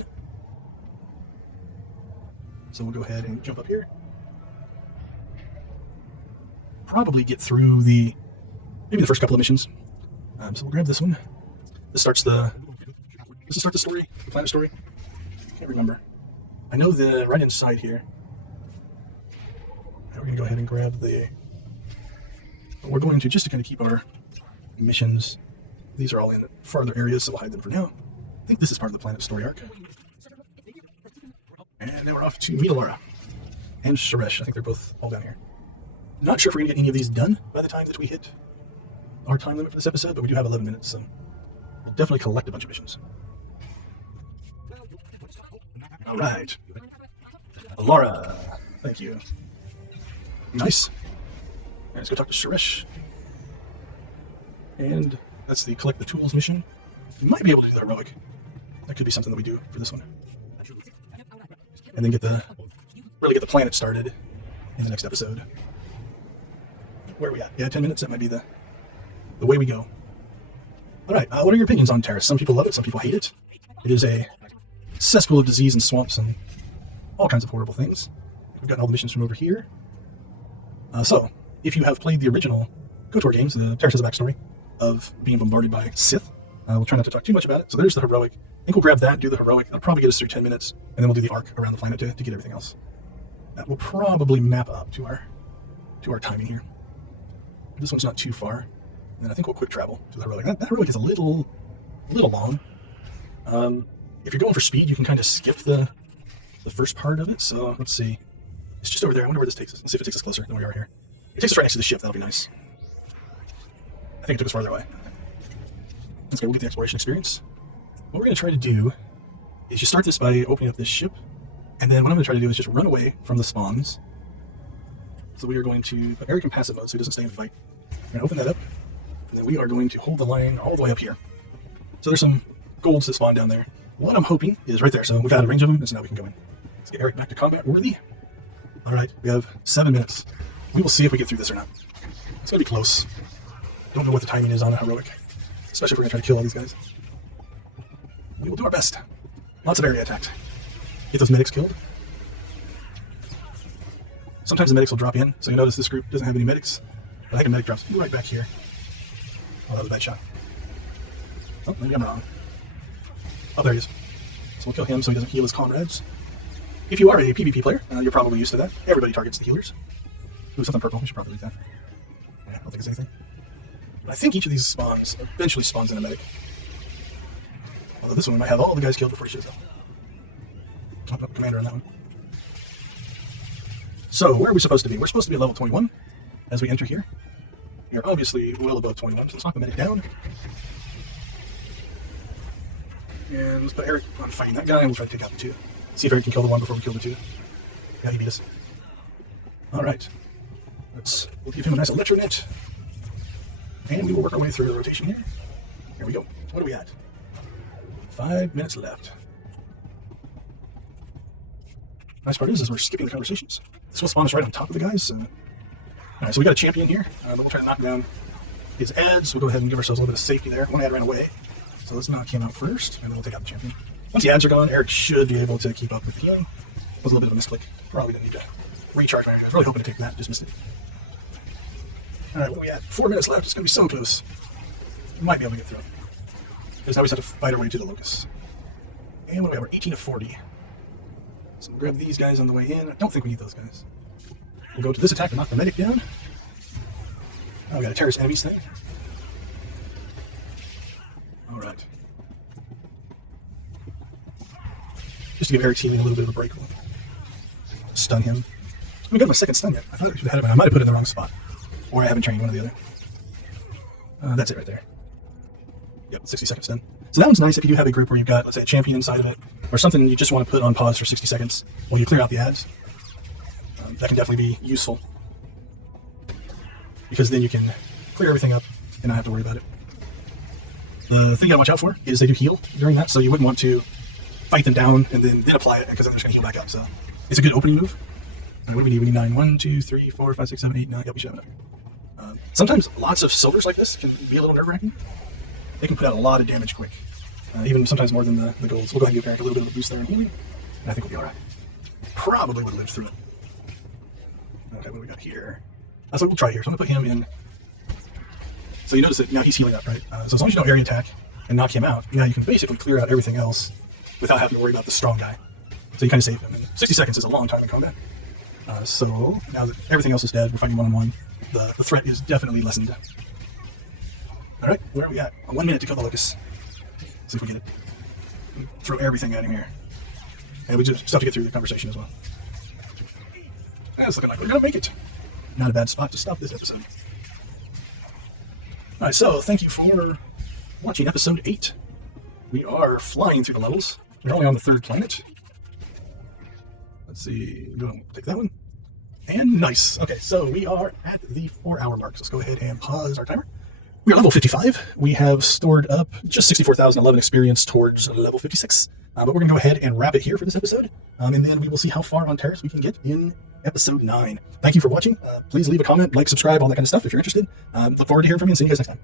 So we'll go ahead and jump up here. Probably get through maybe the first couple of missions. So we'll grab this one. This starts the story, the planet story. Can't remember. I know the right inside here. We're going to go ahead and grab the... We're going to, just to kind of keep our missions, these are all in farther areas, so we'll hide them for now. I think this is part of the planet story arc. And now we're off to meet Laura and Suresh. I think they're both all down here. Not sure if we're going to get any of these done by the time that we hit our time limit for this episode, but we do have 11 minutes, so we'll definitely collect a bunch of missions. All right. Laura. Thank you. Nice. Right, let's go talk to Suresh. And that's the collect the tools mission. We might be able to do the heroic. That could be something that we do for this one. And then really get the planet started in the next episode. Where are we at? Yeah, 10 minutes. That might be the way we go. All right. What are your opinions on Terrace? Some people love it. Some people hate it. It is a cesspool of disease and swamps and all kinds of horrible things. We've gotten all the missions from over here. So, if you have played the original KOTOR games, the Terrace has a backstory of being bombarded by Sith. We'll try not to talk too much about it. So there's the heroic. I think we'll grab that, do the heroic. That'll probably get us through 10 minutes, and then we'll do the arc around the planet to get everything else. That will probably map up to our timing here. This one's not too far, and I think we'll quick travel to the heroic. That heroic is a little long. If you're going for speed, you can kind of skip the first part of it. So let's see. It's just over there. I wonder where this takes us. Let's see if it takes us closer than we are here. If it takes us right next to the ship, that'll be nice. I think it took us farther away. Let's go. We'll get the exploration experience. What we're going to try to do is you start this by opening up this ship, and then what I'm going to try to do is just run away from the spawns. So we are going to put Eric in passive mode so he doesn't stay in the fight. We're going to open that up, and then we are going to hold the line all the way up here. So there's some golds that spawn down there. What I'm hoping is right there. So we've had a range of them, and so now we can go in. Let's get Eric back to combat worthy. All right, we have 7 minutes. We will see if we get through this or not. It's going to be close. Don't know what the timing is on a heroic, especially if we're going to try to kill all these guys. We will do our best. Lots of area attacks. Get those medics killed. Sometimes the medics will drop in, so you notice this group doesn't have any medics. But I think a medic drops right back here. Oh, that was a bad shot. Oh, maybe I'm wrong. Oh, there he is. So we'll kill him so he doesn't heal his comrades. If you are a PvP player, you're probably used to that. Everybody targets the healers. Ooh, something purple. We should probably do that. Yeah, I don't think it's anything. But I think each of these spawns eventually spawns in a medic. Although this one might have all the guys killed before he shows up. Top up commander on that one. So, where are we supposed to be? We're supposed to be at level 21 as we enter here. We are obviously well above 21, so let's knock the medic down. And let's put Eric on fighting that guy, and we'll try to take out the two. See if Eric can kill the one before we kill the two. Yeah, he beat us. Alright. We'll give him a nice electronet. And we will work our way through the rotation here. Here we go. What are we at? 5 minutes left. Nice part is we're skipping the conversations. This will spawn us right on top of the guys. Alright, so we got a champion here. We'll try to knock down his ads. We'll go ahead and give ourselves a little bit of safety there. One ad ran away. So let's knock him out first, and then we'll take out the champion. Once the ads are gone, Eric should be able to keep up with the healing. Was a little bit of a misclick. Probably didn't need to recharge my energy. I was really hoping to take that, just missed it. Alright, what are we at? 4 minutes left. It's going to be so close. We might be able to get through it. Because now we just have to fight our way to the locus. And what do we have? We're 18 to 40. So we'll grab these guys on the way in. I don't think we need those guys. We'll go to this attack and knock the medic down. Oh, we got a terrorist enemies thing. Alright. Just to give Eric's healing a little bit of a break. We'll stun him. I haven't got my second stun yet. I thought I should have had him. I might have put it in the wrong spot. Or I haven't trained one or the other. That's it right there. Yep, 60-second stun. So that one's nice if you do have a group where you've got, let's say, a champion inside of it, or something you just want to put on pause for 60 seconds while you clear out the ads. That can definitely be useful. Because then you can clear everything up and not have to worry about it. The thing you gotta watch out for is they do heal during that, so you wouldn't want to fight them down and then apply it, because then they're just gonna heal back up. So it's a good opening move. What do we need? We need 9. 1, 2, 3, 4, 5, 6, 7, 8, 9. Yep, we should have enough. Sometimes lots of silvers like this can be a little nerve-wracking. They can put out a lot of damage quick. Even sometimes more than the golds. We'll go ahead and give Eric a little bit of a boost there in healing, and I think we'll be alright. Probably would have lived through it. Okay, what do we got here? So we'll try here. So I'm going to put him in. So you notice that now he's healing up, right? So as long as you don't area attack and knock him out, now you can basically clear out everything else without having to worry about the strong guy. So you kind of save them. 60 seconds is a long time in combat. So now that everything else is dead, we're fighting one-on-one. The threat is definitely lessened. Alright, where are we at? 1 minute to kill the locust. See if we get it. Throw everything out in here. And we just have to get through the conversation as well. It's looking like we're going to make it. Not a bad spot to stop this episode. Alright, so thank you for watching episode 8. We are flying through the levels. We're only on the 3rd planet. Let's see. Take that one. And nice. Okay, so we are at the 4-hour mark. So let's go ahead and pause our timer. We are level 55. We have stored up just 64,011 experience towards level 56. But we're going to go ahead and wrap it here for this episode. And then we will see how far on Terrace we can get in episode 9. Thank you for watching. Please leave a comment, like, subscribe, all that kind of stuff if you're interested. Look forward to hearing from you and seeing you guys next time.